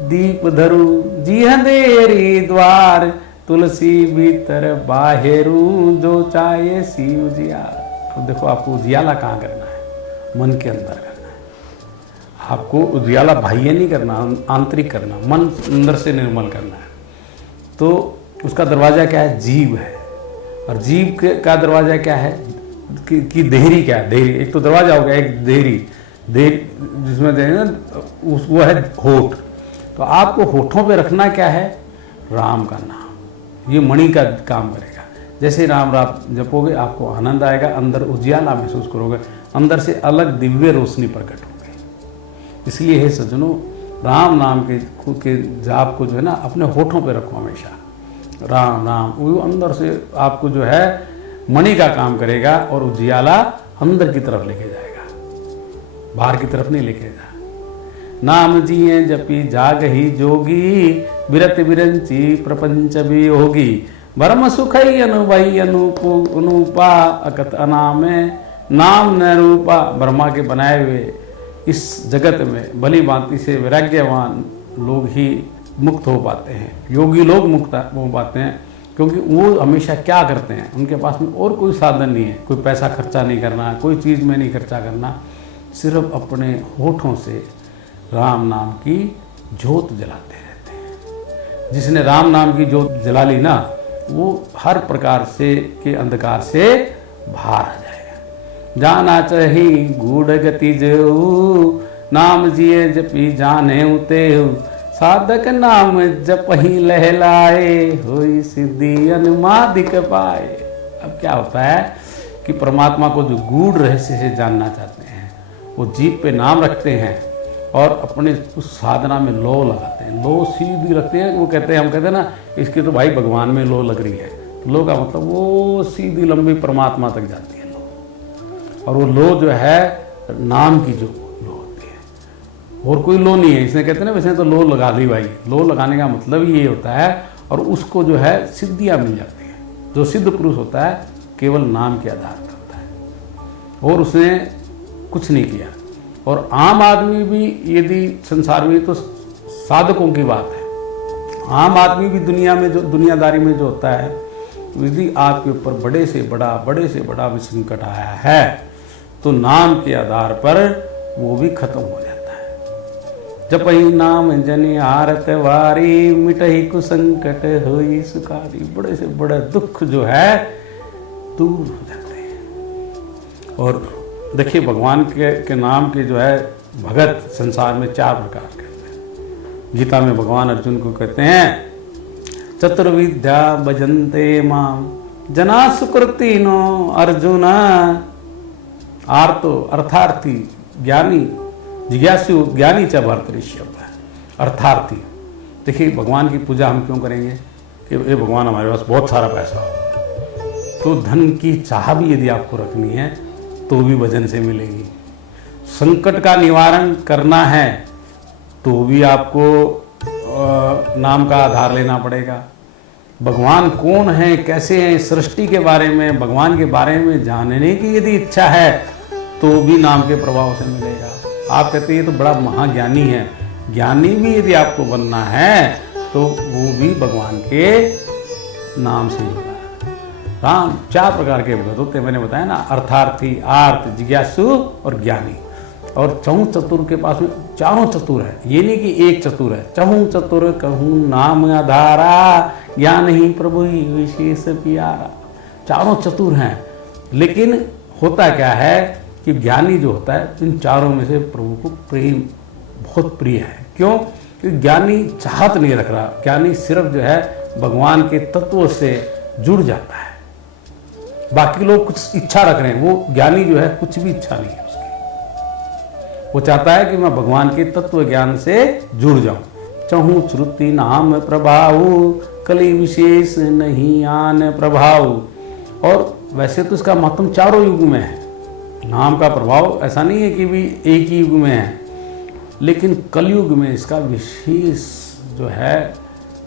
दीप धरु, जी अंधेरी द्वार, तुलसी भीतर बाहेरू, जो चाहे सी उजियार। अब देखो आपको उजियाला कहाँ करना है, मन के अंदर करना है। आपको उजियाला बाह्य नहीं करना, आंतरिक करना, मन अंदर से निर्मल करना है। तो उसका दरवाज़ा क्या है, जीव है। और जीव का दरवाज़ा क्या है कि देहरी क्या है, देहरी एक तो दरवाज़ा हो गया, एक देहरी जिसमें वो है होठ। तो आपको होठों पे रखना क्या है, राम का नाम। ये मणि का काम करेगा। जैसे राम राम जपोगे आपको आनंद आएगा, अंदर उजियाला महसूस करोगे, अंदर से अलग दिव्य रोशनी प्रकट होगी। इसलिए है सज्जनों, राम नाम के जाप को जो है ना अपने होठों पे रखो हमेशा। राम राम, वो अंदर से आपको जो है मणि का काम करेगा और उजियाला अंदर की तरफ लेके जाएगा, बाहर की तरफ नहीं लेके जा। नाम जिए जपी जाग ही जोगी, बिरत बिरंची प्रपंच वियोगी, ब्रह्म सुखई अनुभई अनुपा अकत अनामे, नाम न रूपा। ब्रह्मा के बनाए हुए इस जगत में भली भांति से वैराग्यवान लोग ही मुक्त हो पाते हैं, योगी लोग मुक्त हो पाते हैं, क्योंकि वो हमेशा क्या करते हैं, उनके पास में और कोई साधन नहीं है, कोई पैसा खर्चा नहीं करना, कोई चीज़ में नहीं खर्चा करना, सिर्फ अपने होठों से राम नाम की जोत जलाते रहते हैं। जिसने राम नाम की जोत जला ली ना, वो हर प्रकार से के अंधकार से बाहर आ जाएगा। जाना चाही गूढ़ गति जो, नाम जिए जपी जाने उते, साधक नाम जपहि लहलाए, होई सिद्धि अनुमादिक पाए। अब क्या होता है कि परमात्मा को जो गूढ़ रहस्य से जानना चाहते हैं, वो जीभ पे नाम रखते हैं और अपने उस साधना में लो लगाते हैं, लो सीधी रखते हैं। वो कहते हैं, हम कहते हैं ना, इसकी तो भाई भगवान में लो लग रही है। लो का मतलब वो सीधी लंबी परमात्मा तक जाती है लो, और वो लो जो है नाम की जो लो होती है, और कोई लो नहीं है। इसने कहते हैं ना, वैसे तो लो लगा ली भाई। लो लगाने का मतलब ये होता है, और उसको जो है सिद्धियाँ मिल जाती हैं। जो सिद्ध पुरुष होता है केवल नाम के आधार पर होता है, और उसने कुछ नहीं किया। और आम आदमी भी यदि संसार में, तो साधकों की बात है, आम आदमी भी दुनिया में जो दुनियादारी में जो होता है, यदि आपके ऊपर बड़े से बड़ा भी संकट आया है, तो नाम के आधार पर वो भी खत्म हो जाता है। जपहि नाम जनि आरत वारी, मिटहि कुसंकट होई सुखारी। बड़े से बड़े दुख जो है दूर हो जाते हैं। और देखिए, भगवान के नाम के जो है भगत संसार में 4 प्रकार के हैं। गीता में भगवान अर्जुन को कहते हैं, चतुर्विद्या भजन्ते माम जना सुकृति नो अर्जुन, आर्तो अर्थार्थी ज्ञानी जिज्ञासु ज्ञानी च भर्तृष्य। अर्थार्थी, देखिए भगवान की पूजा हम क्यों करेंगे कि ये भगवान हमारे पास बहुत सारा पैसा हो। तो धन की चाह भी यदि आपको रखनी है तो भी भजन से मिलेगी। संकट का निवारण करना है तो भी आपको नाम का आधार लेना पड़ेगा। भगवान कौन है, कैसे हैं, सृष्टि के बारे में, भगवान के बारे में जानने की यदि इच्छा है तो भी नाम के प्रभाव से मिलेगा। आप कहते हैं ये तो बड़ा महाज्ञानी है, ज्ञानी भी यदि आपको बनना है तो वो भी भगवान के नाम से होगा। राम 4 प्रकार के भगत होते हैं, मैंने बताया ना, अर्थार्थी, आर्त, जिज्ञासु और ज्ञानी। और चहु चतुर के पास में चारों चतुर है, ये नहीं कि एक चतुर है। चहु चतुर कहूँ नाम आधारा, ज्ञान ही प्रभु ही विशेष प्यारा। चारों चतुर हैं, लेकिन होता क्या है कि ज्ञानी जो होता है इन चारों में से प्रभु को प्रेम बहुत प्रिय है। क्यों? क्योंकि ज्ञानी चाहत नहीं रख रहा, ज्ञानी सिर्फ जो है भगवान के तत्वों से जुड़ जाता है। बाकी लोग कुछ इच्छा रख रहे हैं, वो ज्ञानी जो है कुछ भी इच्छा नहीं है उसकी। वो चाहता है कि मैं भगवान के तत्व ज्ञान से जुड़ जाऊं। चहु श्रुति नाम प्रभाव, कली विशेष नहीं आन प्रभाव। और वैसे तो इसका महत्व चारों युग में है। नाम का प्रभाव ऐसा नहीं है कि भी एक ही युग में है, लेकिन कलयुग में इसका विशेष जो है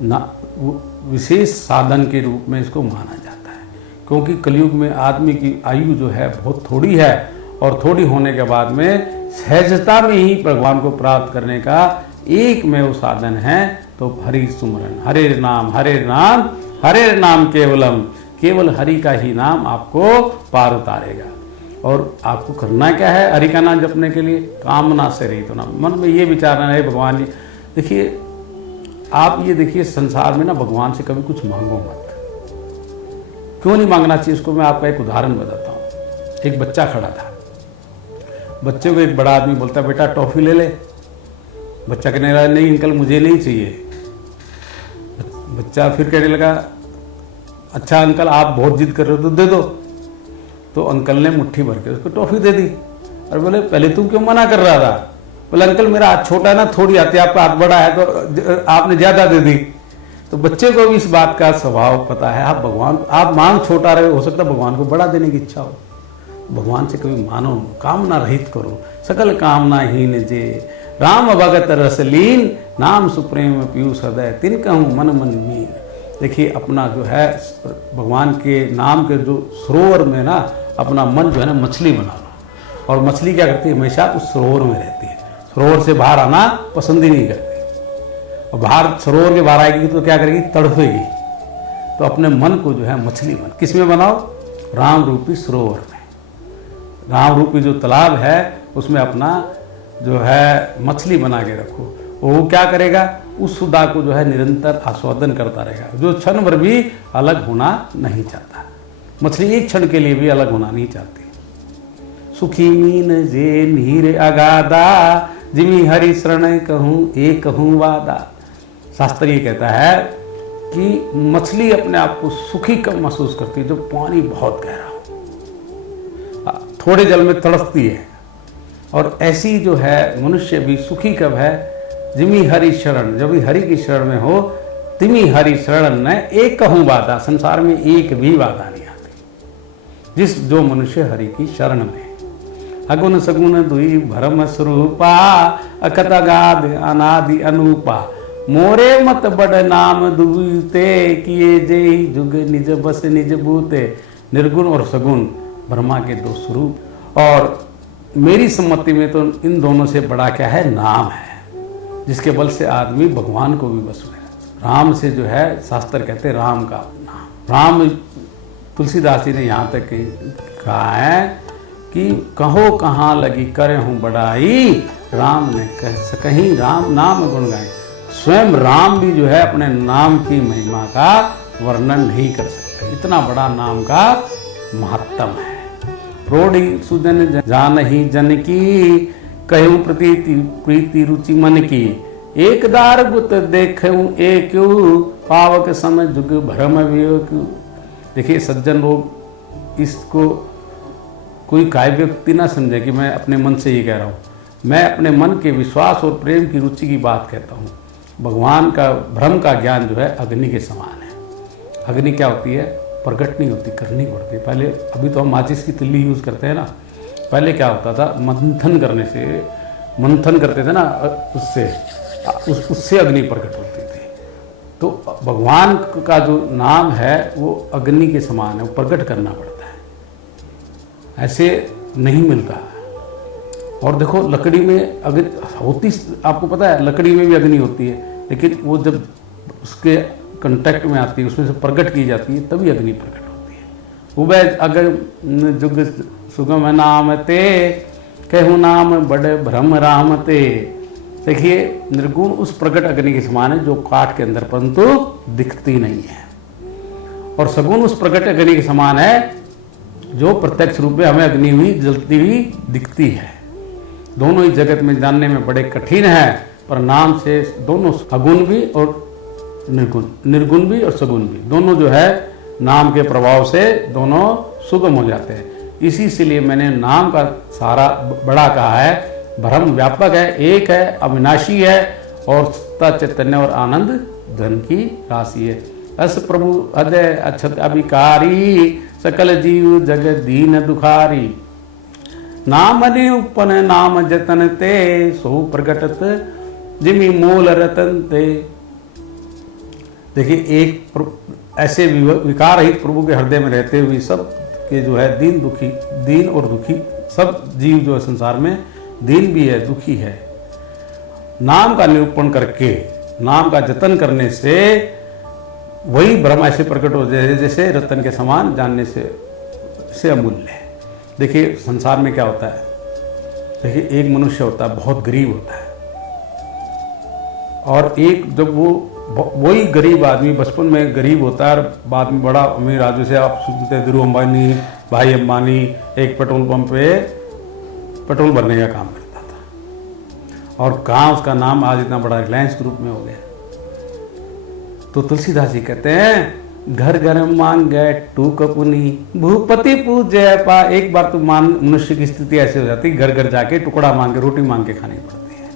विशेष साधन के रूप में इसको माना जाता है। क्योंकि कलयुग में आदमी की आयु जो है बहुत थोड़ी है, और थोड़ी होने के बाद में सहजता में ही भगवान को प्राप्त करने का एक में वो साधन है, तो हरि सुमरन। हरे नाम हरे नाम केवलम, केवल हरि का ही नाम आपको पार उतारेगा। और आपको करना क्या है हरि का नाम जपने के लिए? कामना से रहित होना, मन में ये विचार है भगवान जी। देखिए, आप ये देखिए, संसार में ना भगवान से कभी कुछ मांगो मत। क्यों नहीं मांगना चाहिए? इसको मैं आपका एक उदाहरण बताता हूँ। एक बच्चा खड़ा था, बच्चे को एक बड़ा आदमी बोलता है, बेटा टॉफी ले ले। बच्चा कहने लगा, नहीं अंकल मुझे नहीं चाहिए। बच्चा फिर कहने लगा, अच्छा अंकल आप बहुत जिद कर रहे हो तो दे दो। तो अंकल ने मुट्ठी भर के उसको टॉफी दे दी। और बोले, पहले तुम क्यों मना कर रहा था? बोले, अंकल मेरा हाथ छोटा है ना, थोड़ी आती है, आपका हाथ बड़ा है तो आपने ज़्यादा दे दी। तो बच्चे को भी इस बात का स्वभाव पता है। आप मांग छोटा रहे, हो सकता है भगवान को बड़ा देने की इच्छा हो। भगवान से कभी मानो, कामना रहित करो, सकल कामना हीन जे राम भगत रसलीन, नाम सुप्रेम पीयूष हृदय तिन कहूँ मन मन मीन। देखिए अपना जो है भगवान के नाम के जो सरोवर में ना अपना मन जो है ना मछली बना लो। और मछली क्या करती है, हमेशा उस सरोवर में रहती है, सरोवर से बाहर आना पसंद ही नहीं करती। और बाहर सरोवर के बाहर आएगी तो क्या करेगी, तड़फेगी। तो अपने मन को जो है मछली बना, किस में बनाओ, राम रूपी सरोवर में। राम रूपी जो तालाब है उसमें अपना जो है मछली बना के रखो। वो क्या करेगा, उस सुधा को जो है निरंतर आस्वादन करता रहेगा, जो क्षण भर भी अलग होना नहीं चाहता। मछली एक क्षण के लिए भी अलग होना नहीं चाहती। सुखी मीन जे नीर अगाधा, जिमी हरि शरण कहूँ एक कहूँ वादा। शास्त्र ये कहता है कि मछली अपने आप को सुखी कब महसूस करती है, जब पानी बहुत गहरा हो, थोड़े जल में तड़पती है। और ऐसी जो है मनुष्य भी सुखी कब है, जिमी हरि शरण, जब भी हरि की शरण में हो, तिमी हरि शरण न एक कहूँ वादा। संसार में एक भी वादा नहीं आती। जिस जो मनुष्य हरि की शरण में, अगुण सगुण दुई भरम स्वरूपा, अकत अगाध अनादि अनूपा, मोरे मत बड़ नाम दुते, किए जय जुग निज बस निज बूते। निर्गुण और सगुण ब्रह्मा के दो स्वरूप, और मेरी सम्मति में तो इन दोनों से बड़ा क्या है, नाम है, जिसके बल से आदमी भगवान को भी बस हुए। राम से जो है शास्त्र कहते हैं राम का नाम। राम तुलसीदास जी ने यहाँ तक कहा है कि कहो कहाँ लगी करे हूँ बड़ाई, राम ने कहीं राम नाम गुण गाए। स्वयं राम भी जो है अपने नाम की महिमा का वर्णन नहीं कर सकते, इतना बड़ा नाम का महत्तम है। प्रोढ़ी सुजन जानहि जन की, कहूँ प्रीति प्रीति रुचि मन की, एक दार गुत देखूं एक पावक समय जुग भरम वियोग। देखिए सज्जन लोग इसको कोई काय व्यक्ति ना समझे कि मैं अपने मन से ये कह रहा हूँ। मैं अपने मन के विश्वास और प्रेम की रुचि की बात कहता हूँ। भगवान का भ्रम का ज्ञान जो है अग्नि के समान है। अग्नि क्या होती है, प्रकट नहीं होती, करनी पड़ती है। पहले, अभी तो हम माचिस की तिल्ली यूज़ करते हैं ना, पहले क्या होता था, मंथन करने से, मंथन करते थे ना, उससे अग्नि प्रकट होती थी। तो भगवान का जो नाम है वो अग्नि के समान है, वो प्रकट करना पड़ता है, ऐसे नहीं मिलता। और देखो लकड़ी में अग्नि होती, आपको पता है लकड़ी में भी अग्नि होती है, लेकिन वो जब उसके कांटेक्ट में आती है, उसमें से प्रकट की जाती है, तभी अग्नि प्रकट होती है। उबे अगर जुग सुगम नाम ते, कहूँ नाम बड़े भ्रम राम ते। देखिए निर्गुण उस प्रकट अग्नि के समान है जो काठ के अंदर परंतु दिखती नहीं है, और सगुण उस प्रकट अग्नि के समान है जो प्रत्यक्ष रूप में हमें अग्नि हुई जलती हुई दिखती है। दोनों ही जगत में जानने में बड़े कठिन है, पर नाम से दोनों सगुण भी और निर्गुण, निर्गुण भी और सगुण भी, दोनों जो है नाम के प्रभाव से दोनों सुगम हो जाते हैं। इसी से लिए मैंने नाम का सारा बड़ा कहा है, भ्रम व्यापक है, एक है, अविनाशी है, और सत्ता चैतन्य और आनंद धन की राशि है। अस प्रभु अदय अक्षत अभिकारी, सकल जीव जगत दीन दुखारी। नाम निरूपण नाम जतन ते, सो प्रकटत जिमी मूल रतन ते। देखिए एक ऐसे विकार रहित प्रभु के हृदय में रहते हुए सब के जो है दीन दुखी, दीन और दुखी सब जीव जो है संसार में दीन भी है, दुखी है। नाम का निरूपण करके, नाम का जतन करने से वही ब्रह्म ऐसे प्रकट हो जाए जैसे रतन के समान, जानने से अमूल्य है। देखिए संसार में क्या होता है, देखिए एक मनुष्य होता है बहुत गरीब होता है, और एक जब वही गरीब आदमी बचपन में गरीब होता है और बाद में बड़ा अमीर आदमी से, आप सुनते हैं धीरू अंबानी, भाई अंबानी एक पेट्रोल पंप पे पेट्रोल भरने का काम करता था, और कहाँ उसका नाम आज इतना बड़ा रिलायंस ग्रुप में हो गया। तो तुलसीदास जी कहते हैं घर घर मांगे टूक पुनी, भूपति पूजे पा। एक बार तो मनुष्य की स्थिति ऐसी हो जाती है, घर घर जाके टुकड़ा मांग के, रोटी मांग के खानी पड़ती है।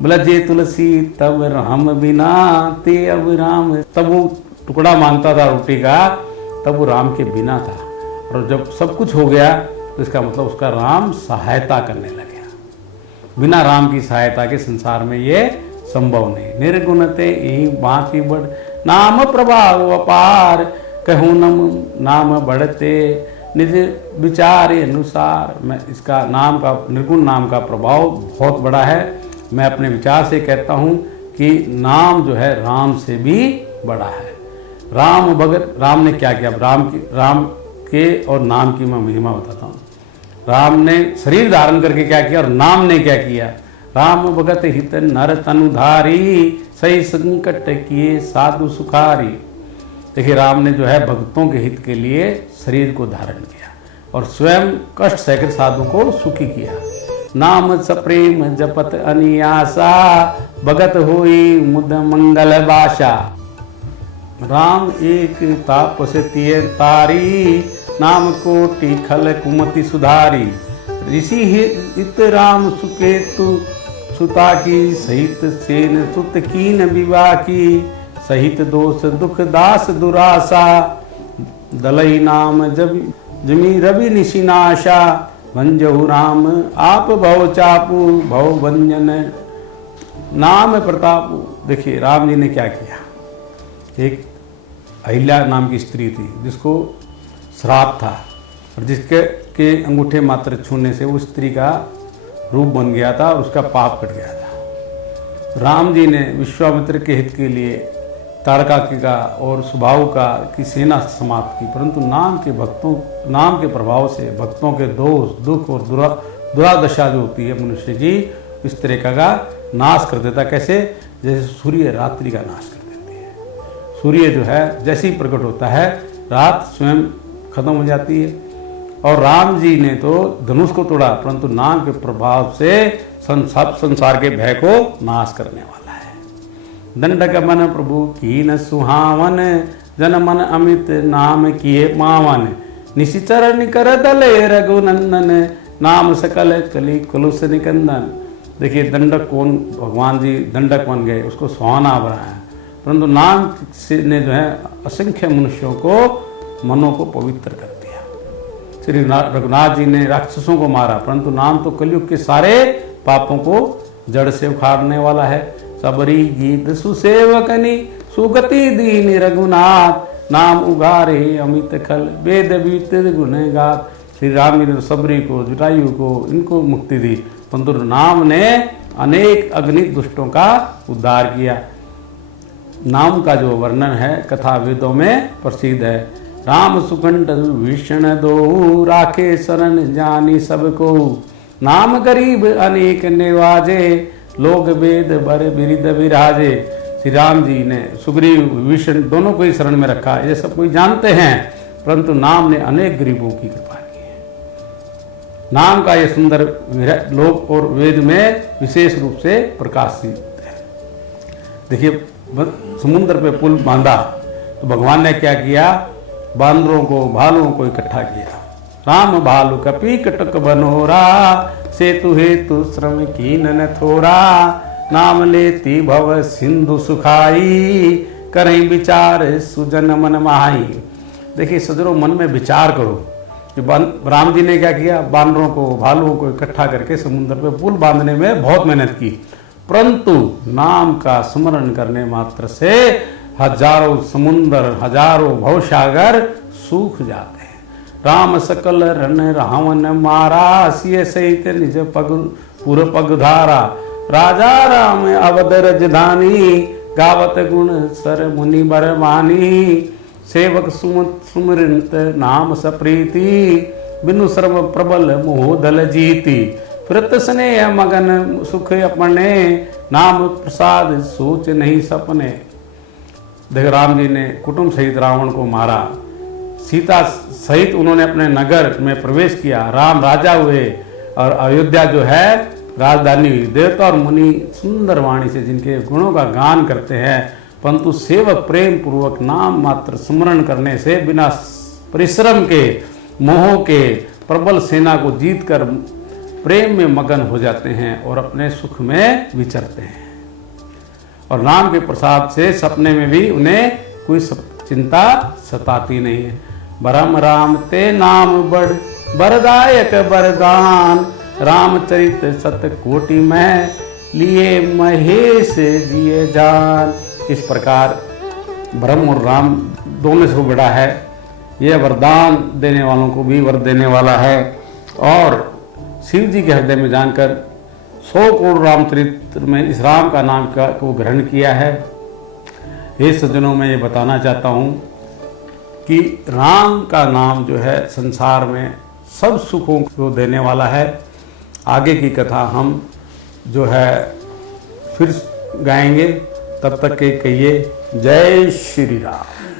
बोला जे तुलसी तब राम बिना ते अब राम। तब वो टुकड़ा मांगता था रोटी का, तब वो राम के बिना था। और जब सब कुछ हो गया तो इसका मतलब उसका राम सहायता करने लग गया। बिना राम की सहायता के संसार में ये संभव नहीं। निर्गुण ते यही बाकी बढ़, नाम प्रभाव अपार, कहूँ नाम बढ़ते निज विचार अनुसार। मैं इसका नाम का, निर्गुण नाम का प्रभाव बहुत बड़ा है। मैं अपने विचार से कहता हूँ कि नाम जो है राम से भी बड़ा है। राम भगत, राम ने क्या किया? राम के और नाम की मैं महिमा बताता हूँ। राम ने शरीर धारण करके क्या किया और नाम ने क्या किया? राम भगत हित नर तनुधारी, सही संकट किए साधु सुखारी। देखिए, राम ने जो है भक्तों के हित के लिए शरीर को धारण किया और स्वयं कष्ट सहकर साधु को सुखी किया। नाम सप्रेम जपत अनियासा, भगत होई मुद मंगल बाशा। राम एक तापस तिय तारी, नाम कोटि खल कुमति सुधारी। ऋषि हित राम सुकेतु सुता की, सहित सेन सुत कीन विवाह की। सहित दोष दुख दास दुरासा, दलई नाम जमी रवि निशिनाशा। भंजहु राम आप भव चापू, भव भंजन नाम प्रतापू। देखिए, राम जी ने क्या किया? एक अहिल्या नाम की स्त्री थी जिसको श्राप था और जिसके अंगूठे मात्र छूने से वो स्त्री का रूप बन गया था और उसका पाप कट गया था। राम जी ने विश्वामित्र के हित के लिए तारकाकी का और सुबाहु का की सेना समाप्त की, परंतु नाम के प्रभाव से भक्तों के दोष दुख और दुरादशा जो होती है मनुष्य की, इस तरह का नाश कर देता। कैसे? जैसे सूर्य रात्रि का नाश कर देती है। सूर्य जो है जैसे ही प्रकट होता है, रात स्वयं खत्म हो जाती है। और राम जी ने तो धनुष को तोड़ा, परंतु नाम के प्रभाव से सब संसार के भय को नाश करने वाला है। दंडक मन प्रभु कीन सुहावन, जन मन अमित नाम किए पावन। निशिचर निकर दले रघुनंदन, नाम सकल कली कुलुस निकंदन। देखिए, दंडक कौन? भगवान जी दंडक बन गए, उसको सुहाना बनाया, परंतु नाम से ने जो है असंख्य मनुष्यों को मनों को पवित्र कर दिया। श्री रघुनाथ जी ने राक्षसों को मारा, परंतु नाम तो कलयुग के सारे पापों को जड़ से उखाड़ने वाला है। सबरी गीत सुसेवकनी, सुगति दीन रघुनाथ। नाम उगारे अमित खल, वेद बीत गुण गात। श्री राम जी ने सबरी को, जटायु को, इनको मुक्ति दी, परंतु नाम ने अनेक अगणित दुष्टों का उद्धार किया। नाम का जो वर्णन है कथा वेदों में प्रसिद्ध है। राम सुकंठ भीषण दो, राखे शरण जानी सबको। नाम गरीब अनेक निवाजे, लोग वेद बर बिरिद विराजे। श्री राम जी ने सुग्रीव विभीषण दोनों को ही शरण में रखा, ये सब कोई जानते हैं, परंतु नाम ने अनेक गरीबों की कृपा की है। नाम का ये सुंदर लोक और वेद में विशेष रूप से प्रकाशित है। देखिए, समुद्र पे पुल बांधा तो भगवान ने क्या किया? बांदरों को, भालुओं को इकट्ठा किया। राम भालु कपी कटक बनोरा, सेतु हेतु श्रम कीन न थोरा। नाम लेती भव सिंधु सुखाई, करें विचार सुजन मन माही। देखिए, सजरों मन में विचार करो कि राम जी ने क्या किया? बानरों को, भालुओं को इकट्ठा करके समुद्र पे पुल बांधने में बहुत मेहनत की, परंतु नाम का स्मरण करने मात्र से हजारों समुद्र, हजारों भवसागर सूख जाते हैं। राम सकल रन रावण मारा, सिय सहित निज पुर पग धारा। राजा राम अवध रजधानी, गावत गुण सर मुनि बर मानी। सेवक सुमृत नाम सप्रीति, बिनु सर्व प्रबल मोहदल जीती। फिरत स्नेह मगन सुख अपने, नाम प्रसाद सोच नहीं सपने। देख, राम जी ने कुटुंब सहित रावण को मारा, सीता सहित उन्होंने अपने नगर में प्रवेश किया, राम राजा हुए और अयोध्या जो है राजधानी हुई। देवता और मुनि सुंदर वाणी से जिनके गुणों का गान करते हैं, परंतु सेवक प्रेम पूर्वक नाम मात्र स्मरण करने से बिना परिश्रम के, मोह के प्रबल सेना को जीत कर प्रेम में मगन हो जाते हैं और अपने सुख में विचरते हैं। और नाम के प्रसाद से सपने में भी उन्हें कोई चिंता सताती नहीं है। ब्रह्म राम ते नाम बड़ बरदायक वरदान, रामचरित सत कोटि में लिए महेश जिए जान। इस प्रकार ब्रह्म और राम दोनों से बड़ा है। यह वरदान देने वालों को भी वर देने वाला है। और शिव जी के हृदय में जानकर 100 करोड़ रामचरित्र में इस राम का नाम को ग्रहण किया है। हे सज्जनों, मैं ये बताना चाहता हूँ कि राम का नाम जो है संसार में सब सुखों को देने वाला है। आगे की कथा हम जो है फिर गाएंगे। तब तक के कहिए जय श्री राम।